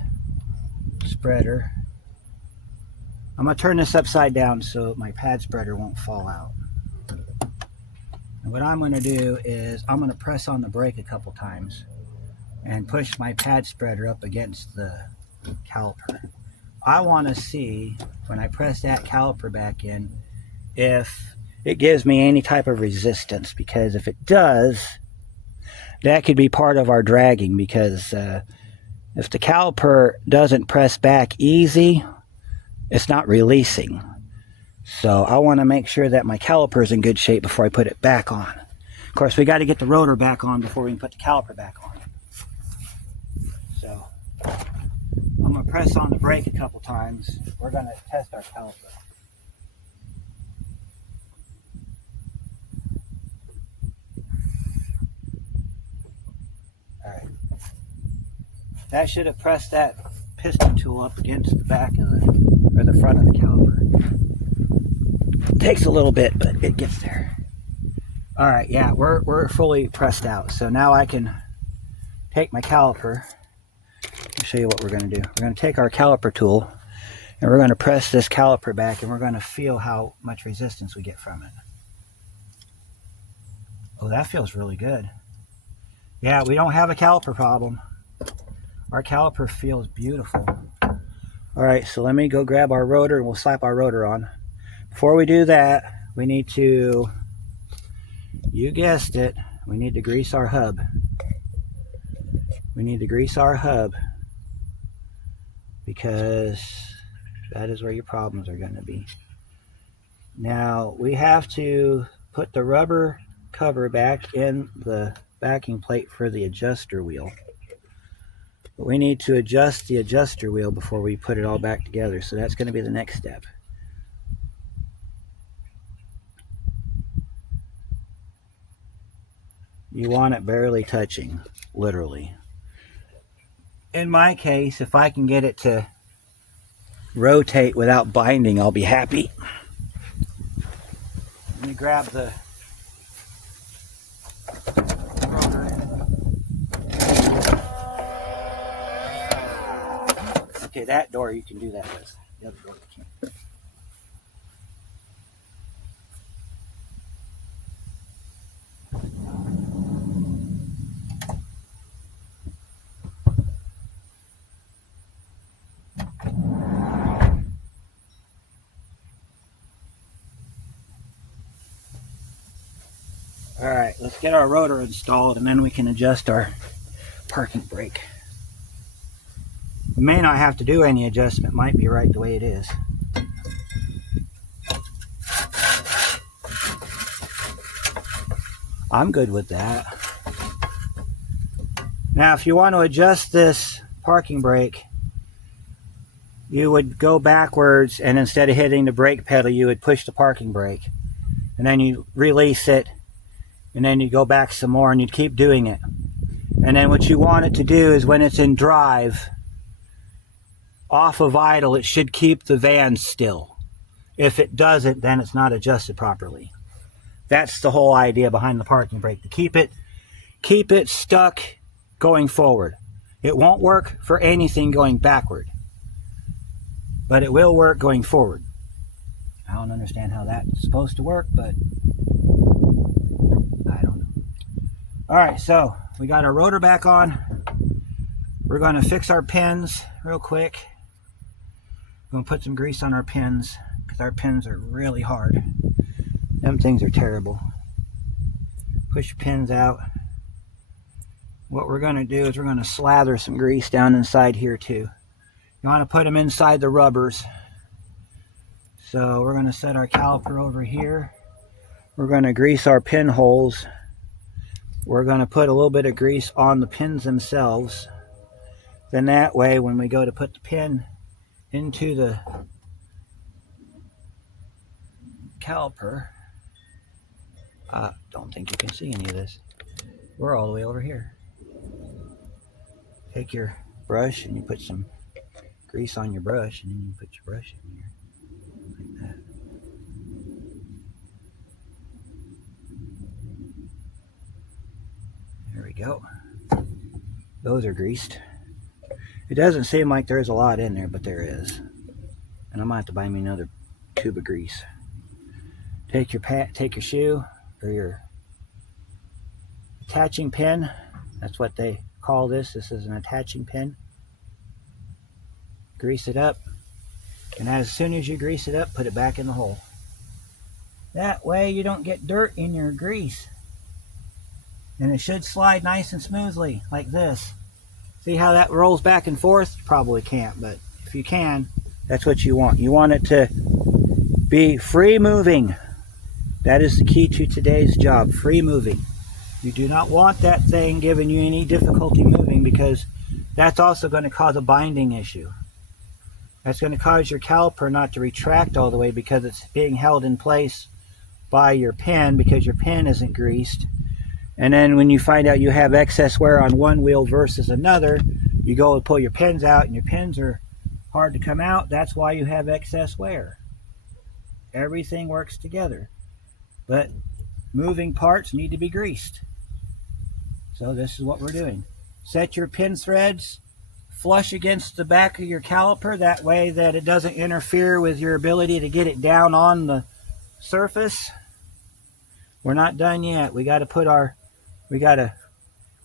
spreader. I'm going to turn this upside down so my pad spreader won't fall out. And what I'm going to do is I'm going to press on the brake a couple times and push my pad spreader up against the caliper. I want to see, when I press that caliper back in, if it gives me any type of resistance, because if it does, that could be part of our dragging, because if the caliper doesn't press back easy, it's not releasing. So I want to make sure that my caliper is in good shape before I put it back on. Of course, we got to get the rotor back on before we can put the caliper back on. So I'm going to press on the brake a couple times. We're going to test our caliper. Alright. That should have pressed that piston tool up against the back of the, or the front of the caliper. It takes a little bit, but it gets there. All right, yeah, we're fully pressed out. So now I can take my caliper. I'll show you what we're going to do. We're going to take our caliper tool and we're going to press this caliper back, and we're going to feel how much resistance we get from it. Oh, that feels really good. Yeah, we don't have a caliper problem. Our caliper feels beautiful. All right, so let me go grab our rotor and we'll slap our rotor on. Before we do that, we need to, you guessed it, we need to grease our hub. We need to grease our hub because that is where your problems are going to be. Now, we have to put the rubber cover back in the backing plate for the adjuster wheel. But we need to adjust the adjuster wheel before we put it all back together. So that's going to be the next step. You want it barely touching, literally. In my case, if I can get it to rotate without binding, I'll be happy. Let me grab the rotor. Okay, that door you can do that with. The other door you can't. All right, let's get our rotor installed and then we can adjust our parking brake. We may not have to do any adjustment, it might be right the way it is. I'm good with that. Now, if you want to adjust this parking brake, you would go backwards, and instead of hitting the brake pedal, you would push the parking brake. And then you release it, and then you go back some more, and you'd keep doing it. And then what you want it to do is when it's in drive, off of idle, it should keep the van still. If it doesn't, then it's not adjusted properly. That's the whole idea behind the parking brake, to keep it stuck going forward. It won't work for anything going backward, but it will work going forward. I don't understand how that's supposed to work, but I don't know. All right, so we got our rotor back on. We're going to fix our pins real quick. We're going to put some grease on our pins because our pins are really hard. Them things are terrible. Push your pins out. What we're going to do is we're going to slather some grease down inside here too. You want to put them inside the rubbers. So we're going to set our caliper over here. We're going to grease our pinholes. We're going to put a little bit of grease on the pins themselves. Then that way, when we go to put the pin into the caliper, I don't think you can see any of this. We're all the way over here. Take your brush and you put some grease on your brush, and then you put your brush in here like that. There we go. Those are greased. It doesn't seem like there's a lot in there, but there is. And I might have to buy me another tube of grease. Take your shoe or your attaching pin. That's what they call this. This is an attaching pin. Grease it up, and as soon as you grease it up, put it back in the hole. That way you don't get dirt in your grease, and it should slide nice and smoothly like this. See how that rolls back and forth? You probably can't, but if you can, that's what you want. You want it to be free moving. That is the key to today's job, free moving. You do not want that thing giving you any difficulty moving, because that's also going to cause a binding issue. That's going to cause your caliper not to retract all the way because it's being held in place by your pin, because your pin isn't greased. And then when you find out you have excess wear on one wheel versus another, you go to pull your pins out and your pins are hard to come out, that's why you have excess wear. Everything works together, but moving parts need to be greased. So this is what we're doing. Set your pin threads flush against the back of your caliper, that way that it doesn't interfere with your ability to get it down on the surface. We're not done yet. We got to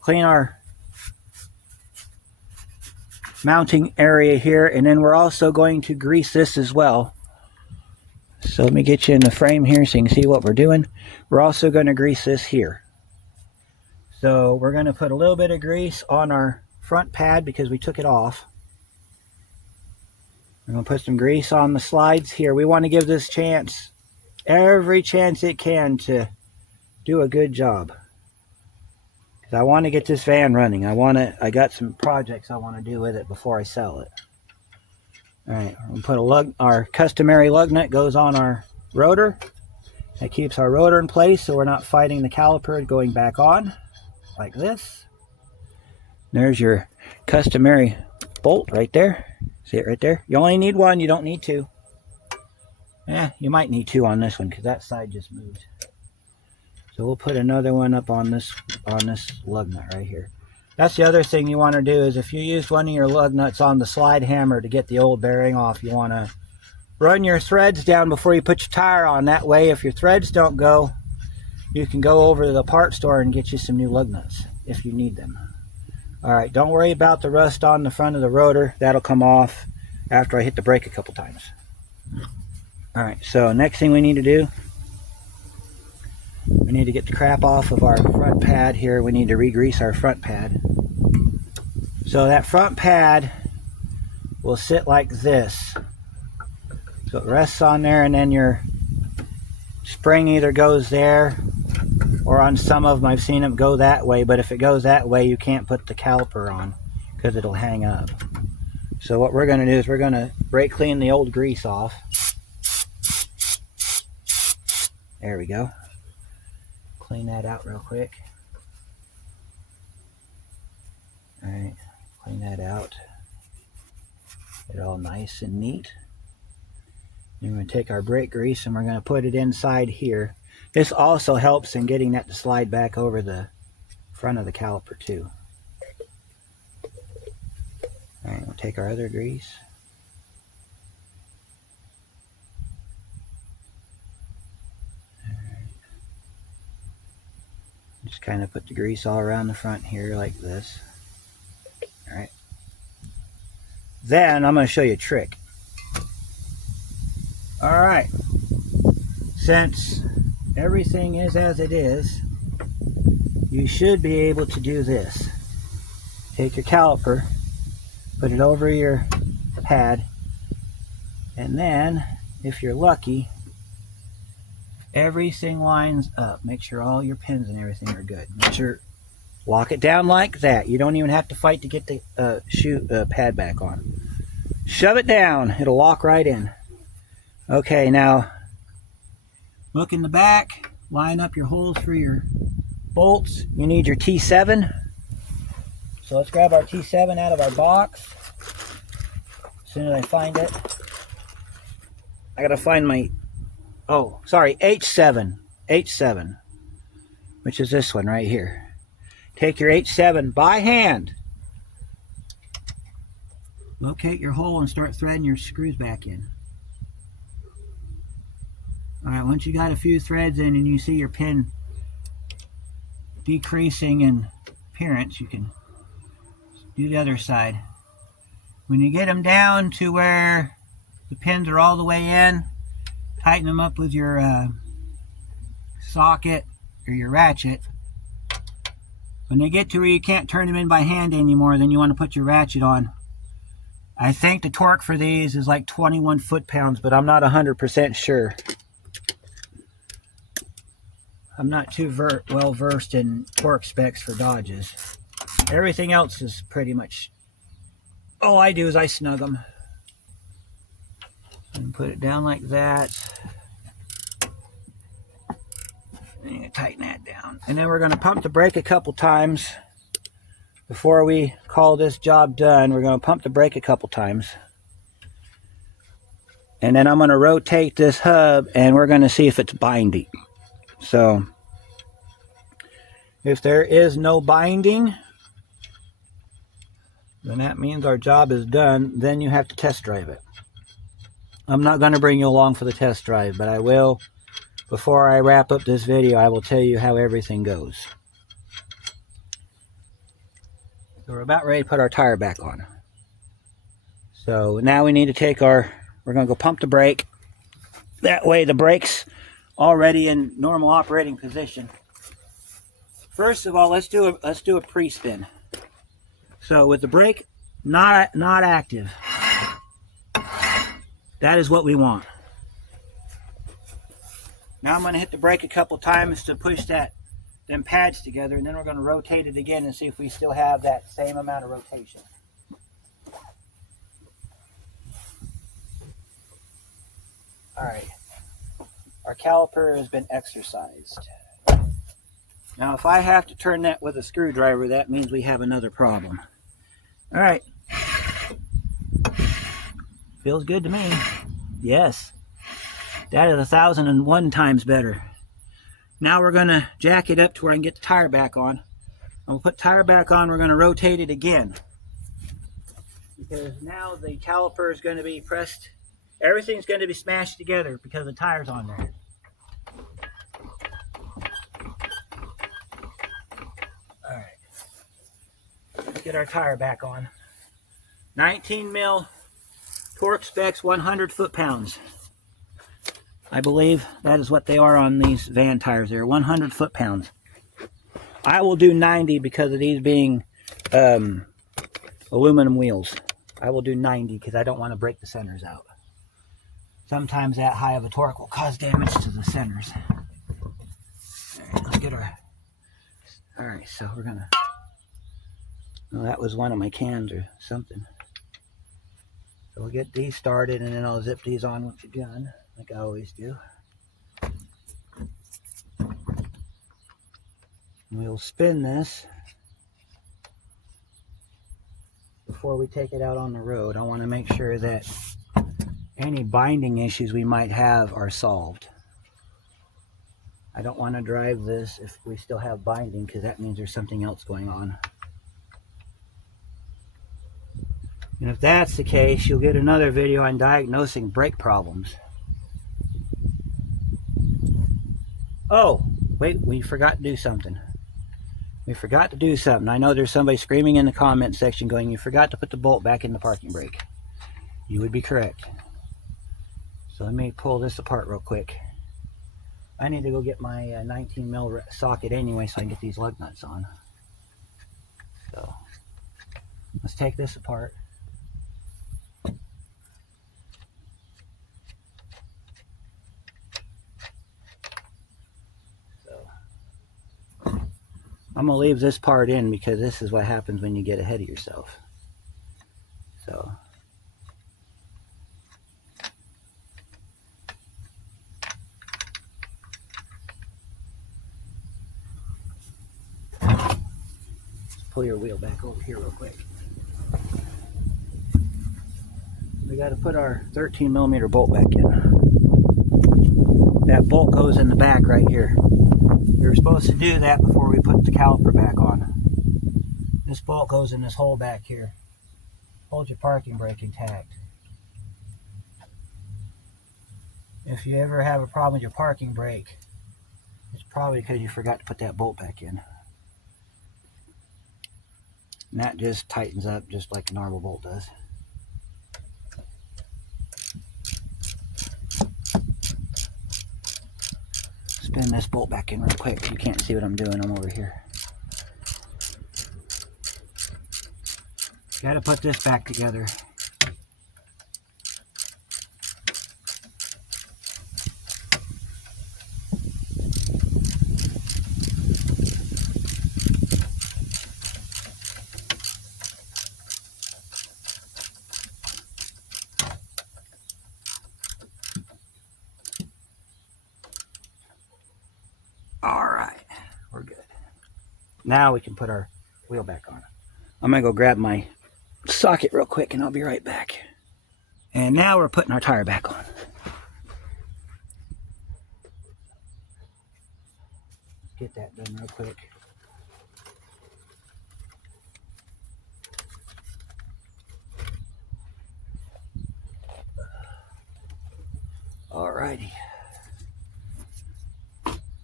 clean our mounting area here, and then we're also going to grease this as well. So let me get you in the frame here so you can see what we're doing. We're also going to grease this here. So we're going to put a little bit of grease on our front pad because we took it off. I'm going to put some grease on the slides here. We want to give this chance, every chance it can, to do a good job. Because I want to get this van running. I got some projects I want to do with it before I sell it. Alright, we'll put our customary lug nut goes on our rotor. That keeps our rotor in place so we're not fighting the caliper going back on, like this. There's your customary bolt right there. See it right there? You only need one, you don't need two. You might need two on this one because that side just moved. So we'll put another one up on this lug nut right here. That's the other thing you want to do, is if you use one of your lug nuts on the slide hammer to get the old bearing off, you want to run your threads down before you put your tire on. That way, if your threads don't go, you can go over to the part store and get you some new lug nuts if you need them. Alright, don't worry about the rust on the front of the rotor. That'll come off after I hit the brake a couple times. Alright, so next thing we need to do, we need to get the crap off of our front pad here. We need to re-grease our front pad. So that front pad will sit like this. So it rests on there, and then your spring either goes there, or on some of them I've seen them go that way, but if it goes that way you can't put the caliper on because it'll hang up. So what we're going to do is we're going to brake clean the old grease off. There we go. Clean that out real quick. Alright, clean that out. Get it all nice and neat. Then we're going to take our brake grease and we're going to put it inside here. This also helps in getting that to slide back over the front of the caliper too. Alright, we'll take our other grease. Just kind of put the grease all around the front here like this. Alright. Then I'm going to show you a trick. Alright. Since everything is as it is, you should be able to do this. Take your caliper, put it over your pad, and then, if you're lucky, everything lines up. Make sure all your pins and everything are good. Make sure, lock it down like that. You don't even have to fight to get the pad back on. Shove it down. It'll lock right in. Okay, now look in the back. Line up your holes for your bolts. You need your T7. So let's grab our T7 out of our box. As soon as I find it, I gotta find my H7, which is this one right here. Take your H7 by hand. Locate your hole and start threading your screws back in. Alright, once you got a few threads in and you see your pin decreasing in appearance, you can do the other side. When you get them down to where the pins are all the way in, tighten them up with your socket or your ratchet. When they get to where you can't turn them in by hand anymore, then you want to put your ratchet on. I think the torque for these is like 21 foot-pounds, but I'm not 100% sure. I'm not too well versed in torque specs for Dodges. Everything else is pretty much, all I do is I snug them. And put it down like that. And you tighten that down. And then we're going to pump the brake a couple times. before we call this job done, we're going to pump the brake a couple times. And then I'm going to rotate this hub and we're going to see if it's binding. So if there is no binding, then that means our job is done. Then you have to test drive it. I'm not going to bring you along for the test drive, but I will, before I wrap up this video, I will tell you how everything goes. So we're about ready to put our tire back on. So now we need to take we're going to go pump the brake. That way the brake's already in normal operating position. First of all, let's do a pre-spin. So with the brake not active, that is what we want. Now I'm going to hit the brake a couple times to push them pads together, and then we're going to rotate it again and see if we still have that same amount of rotation. All right, our caliper has been exercised. Now if I have to turn that with a screwdriver, that means we have another problem. All right, feels good to me. Yes, that is 1,001 times better. Now we're going to jack it up to where I can get the tire back on. And we'll put the tire back on, we're going to rotate it again. Because now the caliper is going to be pressed, everything's going to be smashed together because the tire's on there. Alright, let's get our tire back on. 19 mil torque specs, 100 foot-pounds. I believe that is what they are on these van tires. They're 100 foot-pounds. I will do 90 because of these being aluminum wheels. I will do 90 because I don't want to break the centers out. Sometimes that high of a torque will cause damage to the centers. Alright, let's get our... Alright, so we're gonna... Well, that was one of my cans or something. So we'll get these started and then I'll zip these on with the gun, like I always do. We'll spin this before we take it out on the road. I want to make sure that any binding issues we might have are solved. I don't want to drive this if we still have binding because that means there's something else going on. And if that's the case, you'll get another video on diagnosing brake problems. Oh, wait, we forgot to do something. We forgot to do something. I know there's somebody screaming in the comment section going, you forgot to put the bolt back in the parking brake. You would be correct. So let me pull this apart real quick. I need to go get my 19 mil socket anyway so I can get these lug nuts on. So let's take this apart. I'm going to leave this part in because this is what happens when you get ahead of yourself. So, let's pull your wheel back over here real quick. We got to put our 13 millimeter bolt back in. That bolt goes in the back right here. We were supposed to do that before we put the caliper back on. This bolt goes in this hole back here. Hold your parking brake intact. If you ever have a problem with your parking brake, it's probably because you forgot to put that bolt back in. And that just tightens up just like a normal bolt does. Spin this bolt back in real quick. You can't see what I'm doing. I'm over here. Got to put this back together. All right, we're good. Now we can put our wheel back on. I'm gonna go grab my socket real quick and I'll be right back. And now we're putting our tire back on. Get that done real quick. Alrighty.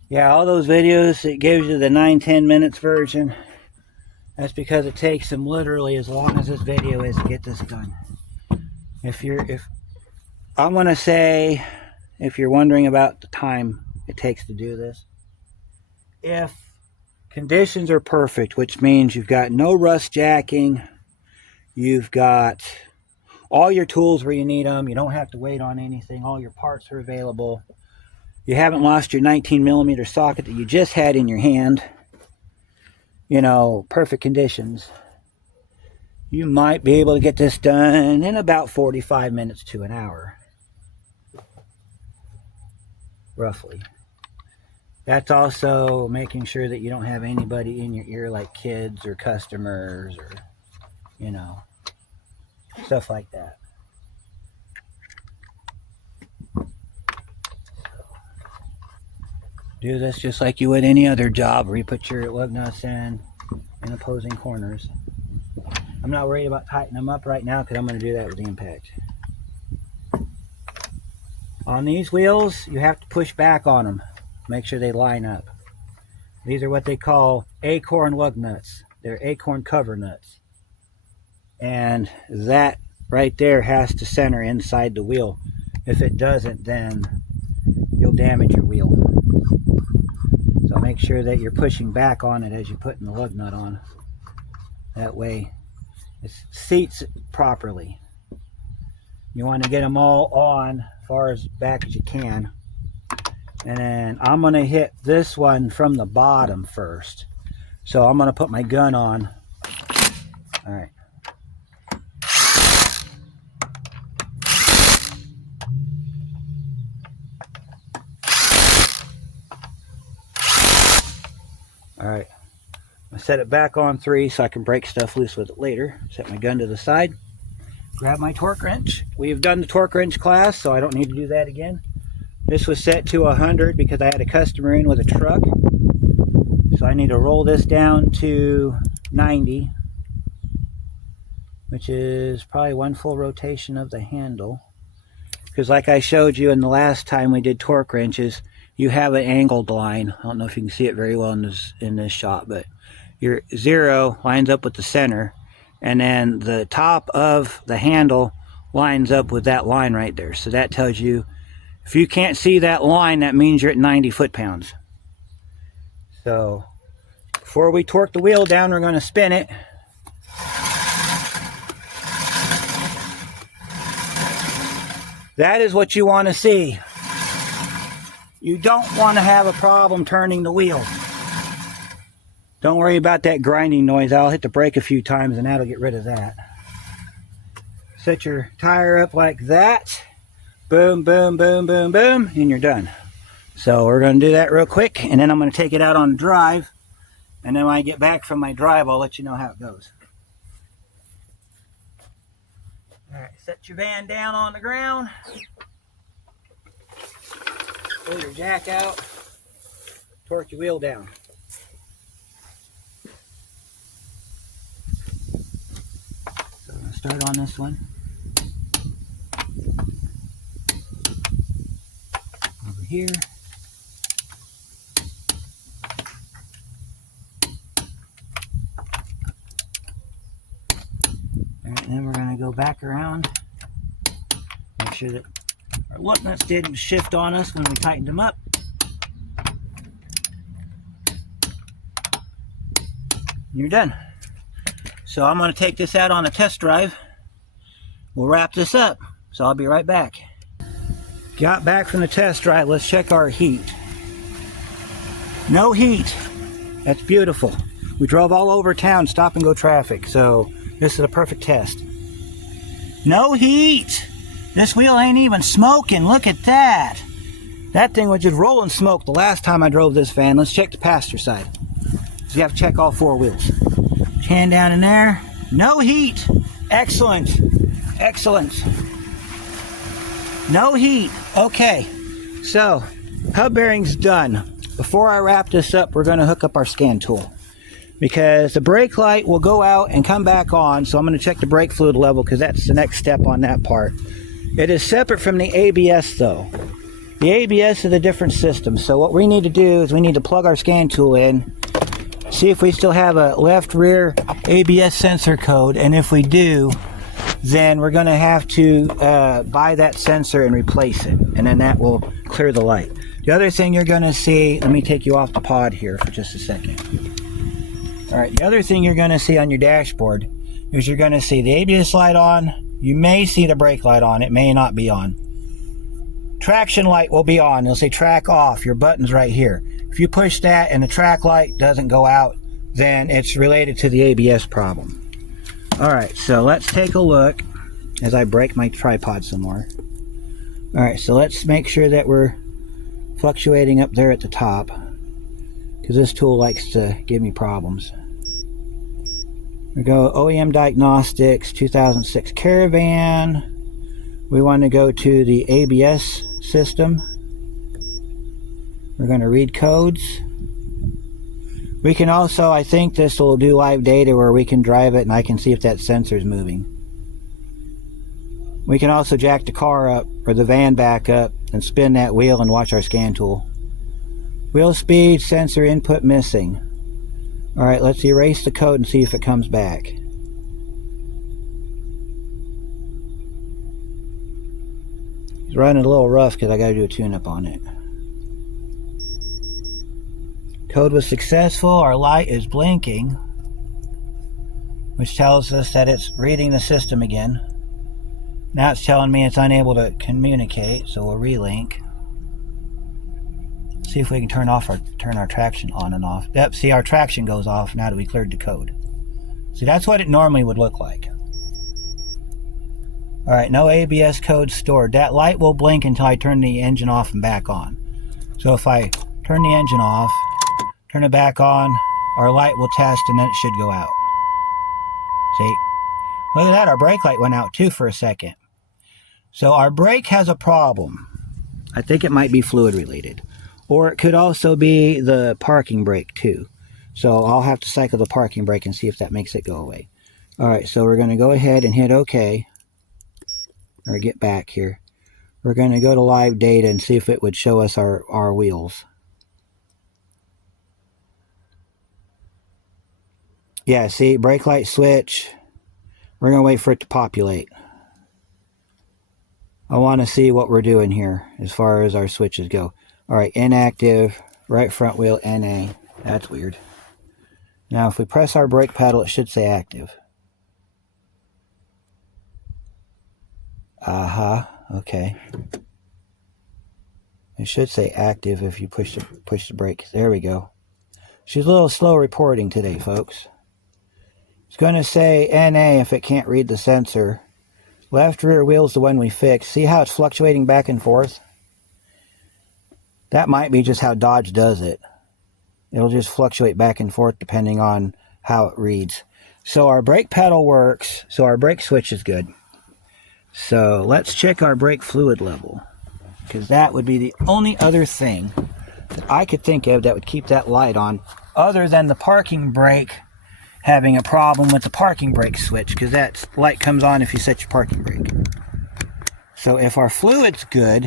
Yeah, all those videos, it gives you the 9-10 minutes version. That's because it takes them literally as long as this video is to get this done. I'm gonna say, if you're wondering about the time it takes to do this, if conditions are perfect, which means you've got no rust jacking, you've got all your tools where you need them, you don't have to wait on anything, all your parts are available, you haven't lost your 19mm socket that you just had in your hand, you know, perfect conditions, you might be able to get this done in about 45 minutes to an hour, roughly. That's also making sure that you don't have anybody in your ear like kids or customers or, you know, stuff like that. Do this just like you would any other job where you put your lug nuts in opposing corners. I'm not worried about tightening them up right now because I'm going to do that with the impact. On these wheels, you have to push back on them. Make sure they line up. These are what they call acorn lug nuts. They're acorn cover nuts. And that right there has to center inside the wheel. If it doesn't, then you'll damage your wheel. So make sure that you're pushing back on it as you're putting the lug nut on. That way it seats properly. You want to get them all on as far as back as you can. And then I'm going to hit this one from the bottom first. So I'm going to put my gun on. All right. All right, I set it back on 3 so I can break stuff loose with it later. Set my gun to the side, grab my torque wrench. We've done the torque wrench class, so I don't need to do that again. This was set to 100 because I had a customer in with a truck. So I need to roll this down to 90, which is probably 1 full rotation of the handle. Because like I showed you in the last time we did torque wrenches, you have an angled line. I don't know if you can see it very well in this shot, but your 0 lines up with the center, and then the top of the handle lines up with that line right there. So that tells you, if you can't see that line, that means you're at 90 foot-pounds. So before we torque the wheel down, we're going to spin it. That is what you want to see. You don't want to have a problem turning the wheel. Don't worry about that grinding noise. I'll hit the brake a few times and that'll get rid of that. Set your tire up like that. Boom, boom, boom, boom, boom, and you're done. So we're going to do that real quick, and then I'm going to take it out on drive. And then when I get back from my drive, I'll let you know how it goes. All right, set your van down on the ground. Pull your jack out, torque your wheel down. So I'm going to start on this one. Over here. Alright, and then we're going to go back around. Make sure that our lug nuts didn't shift on us when we tightened them up. You're done. So I'm going to take this out on a test drive. We'll wrap this up. So I'll be right back. Got back from the test drive. Let's check our heat. No heat. That's beautiful. We drove all over town, stop and go traffic. So this is a perfect test. No heat. This wheel ain't even smoking. Look at that. That thing was just rolling smoke the last time I drove this van. Let's check the passenger side. So you have to check all 4 wheels. Hand down in there. No heat. Excellent. Excellent. No heat. Okay. So, hub bearing's done. Before I wrap this up, we're going to hook up our scan tool, because the brake light will go out and come back on. So I'm going to check the brake fluid level, because that's the next step on that part. It is separate from the ABS though. The ABS is a different system. So what we need to do is we need to plug our scan tool in, see if we still have a left rear ABS sensor code, and if we do, then we're going to have to buy that sensor and replace it, and then that will clear the light. The other thing you're going to see, let me take you off the pod here for just a second. Alright, the other thing you're going to see on your dashboard is you're going to see the ABS light on. You may see the brake light on. It may not be on. Traction light will be on. It'll say track off. Your button's right here. If you push that and the track light doesn't go out, then it's related to the ABS problem. Alright, so let's take a look as I break my tripod some more. Alright, so let's make sure that we're fluctuating up there at the top, because this tool likes to give me problems. We go OEM Diagnostics 2006 Caravan. We want to go to the ABS system. We're going to read codes. We can also, I think this will do live data where we can drive it and I can see if that sensor is moving. We can also jack the car up or the van back up and spin that wheel and watch our scan tool. Wheel speed, sensor input missing. Alright, let's erase the code and see if it comes back. It's running a little rough because I got to do a tune-up on it. Code was successful. Our light is blinking, which tells us that it's reading the system again. Now it's telling me it's unable to communicate, so we'll relink. See if we can turn our traction on and off. Yep, see, our traction goes off now that we cleared the code. See, that's what it normally would look like. Alright, no ABS code stored. That light will blink until I turn the engine off and back on. So if I turn the engine off, turn it back on, our light will test and then it should go out. See? Look at that, our brake light went out too for a second. So our brake has a problem. I think it might be fluid related. Or it could also be the parking brake too. So I'll have to cycle the parking brake and see if that makes it go away. Alright, so we're going to go ahead and hit OK. Or get back here. We're going to go to live data and see if it would show us our wheels. Yeah, see, brake light switch. We're going to wait for it to populate. I want to see what we're doing here as far as our switches go. Alright, inactive, right front wheel, NA. That's weird. Now if we press our brake pedal, it should say active. Okay. It should say active if you push the brake. There we go. She's a little slow reporting today, folks. It's going to say NA if it can't read the sensor. Left rear wheel's the one we fixed. See how it's fluctuating back and forth? That might be just how Dodge does it. It'll just fluctuate back and forth depending on how it reads. So our brake pedal works, so our brake switch is good. So let's check our brake fluid level, because that would be the only other thing that I could think of that would keep that light on, other than the parking brake having a problem with the parking brake switch, because that light comes on if you set your parking brake. So if our fluid's good,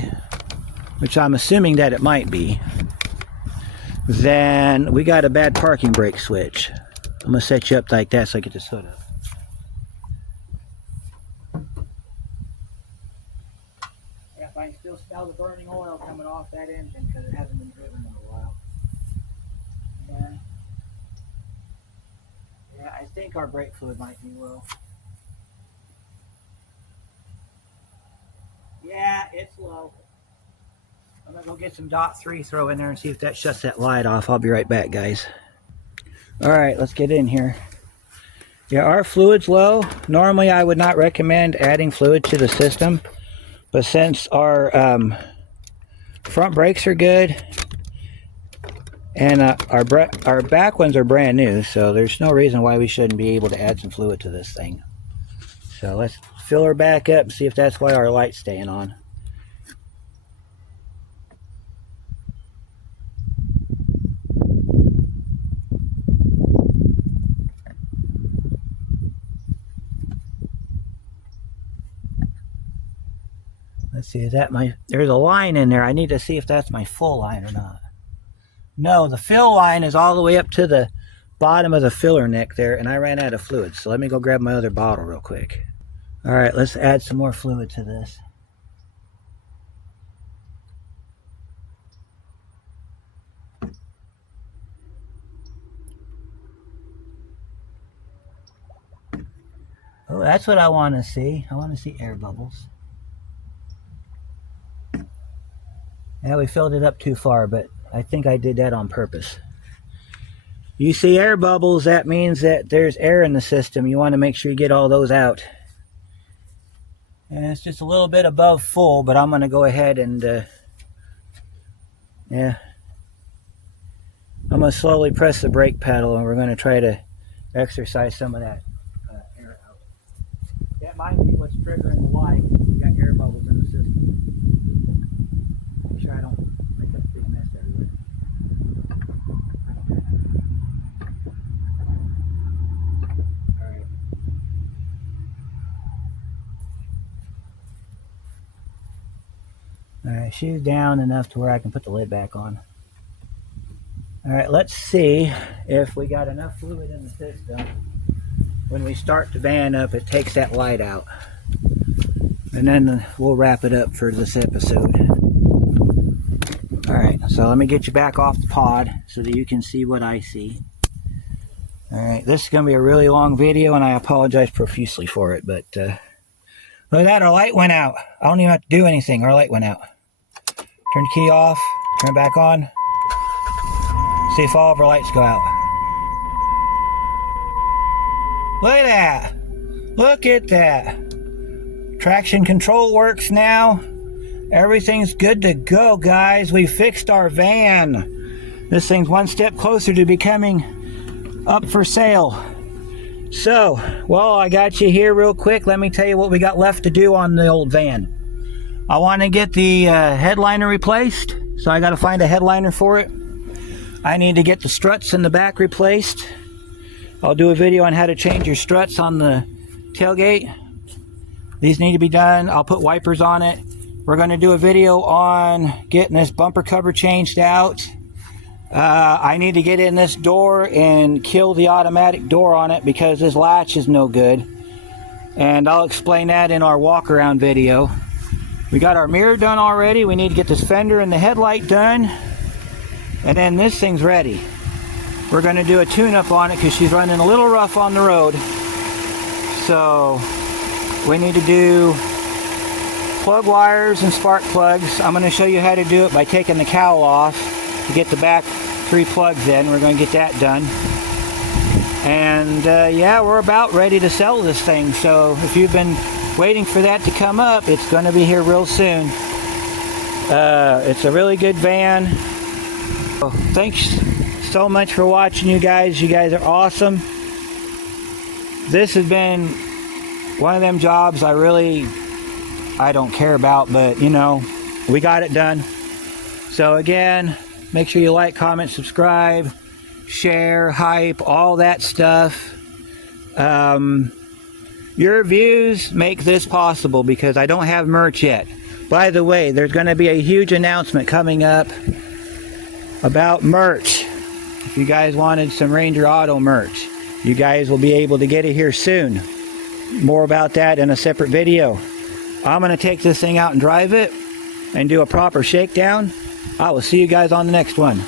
which I'm assuming that it might be, then we got a bad parking brake switch. I'm going to set you up like that so I get this hood up. Yeah, if I can still smell the burning oil coming off that engine because it hasn't been driven in a while. Yeah, I think our brake fluid might be low. Yeah, it's low. I'm going to go get some .3 throw in there and see if that shuts that light off. I'll be right back, guys. Alright, let's get in here. Yeah, our fluid's low. Normally I would not recommend adding fluid to the system, but since our front brakes are good And our back ones are brand new, so there's no reason why we shouldn't be able to add some fluid to this thing. So let's fill her back up and see if that's why our light's staying on. Let's see, is that there's a line in there. I need to see if that's my full line or not. No, the fill line is all the way up to the bottom of the filler neck there, and I ran out of fluid. So let me go grab my other bottle real quick. All right, let's add some more fluid to this. Oh, that's what I want to see. I want to see air bubbles. Yeah, we filled it up too far, but I think I did that on purpose. You see air bubbles, that means that there's air in the system. You want to make sure you get all those out. And it's just a little bit above full, but I'm going to go ahead and, yeah. I'm going to slowly press the brake pedal, and we're going to try to exercise some of that air out. That might be what's triggering the light. You got air bubbles in the system. Make sure I don't make a big mess everywhere. Alright. Alright, she's down enough to where I can put the lid back on. Alright, let's see if we got enough fluid in the system. When we start the van up, it takes that light out. And then we'll wrap it up for this episode. Alright, so let me get you back off the pod so that you can see what I see. Alright, this is going to be a really long video, and I apologize profusely for it, but look at that, our light went out. I don't even have to do anything, our light went out. Turn the key off, turn it back on. See if all of our lights go out. Look at that. Look at that. Traction control works now. Everything's good to go, guys. We fixed our van. This thing's one step closer to becoming up for sale. So, well, I got you here real quick. Let me tell you what we got left to do on the old van. I want to get the headliner replaced, so I got to find a headliner for it. I need to get the struts in the back replaced. I'll do a video on how to change your struts on the tailgate. These need to be done. I'll put wipers on it. We're going to do a video on getting this bumper cover changed out. I need to get in this door and kill the automatic door on it because this latch is no good. And I'll explain that in our walk around video. We got our mirror done already. We need to get this fender and the headlight done. And then this thing's ready. We're going to do a tune-up on it because she's running a little rough on the road. So we need to do plug wires and spark plugs. I'm going to show you how to do it by taking the cowl off to get the back 3 plugs in. We're going to get that done. And yeah, we're about ready to sell this thing. So if you've been waiting for that to come up, it's going to be here real soon. It's a really good van. So thanks so much for watching, you guys. You guys are awesome. This has been one of them jobs I don't care about, but you know, we got it done. So again, make sure you like, comment, subscribe, share, hype, all that stuff. Your views make this possible because I don't have merch yet. By the way, there's going to be a huge announcement coming up about merch. If you guys wanted some Ranger Auto merch, you guys will be able to get it here soon. More about that in a separate video. I'm going to take this thing out and drive it and do a proper shakedown. I will see you guys on the next one.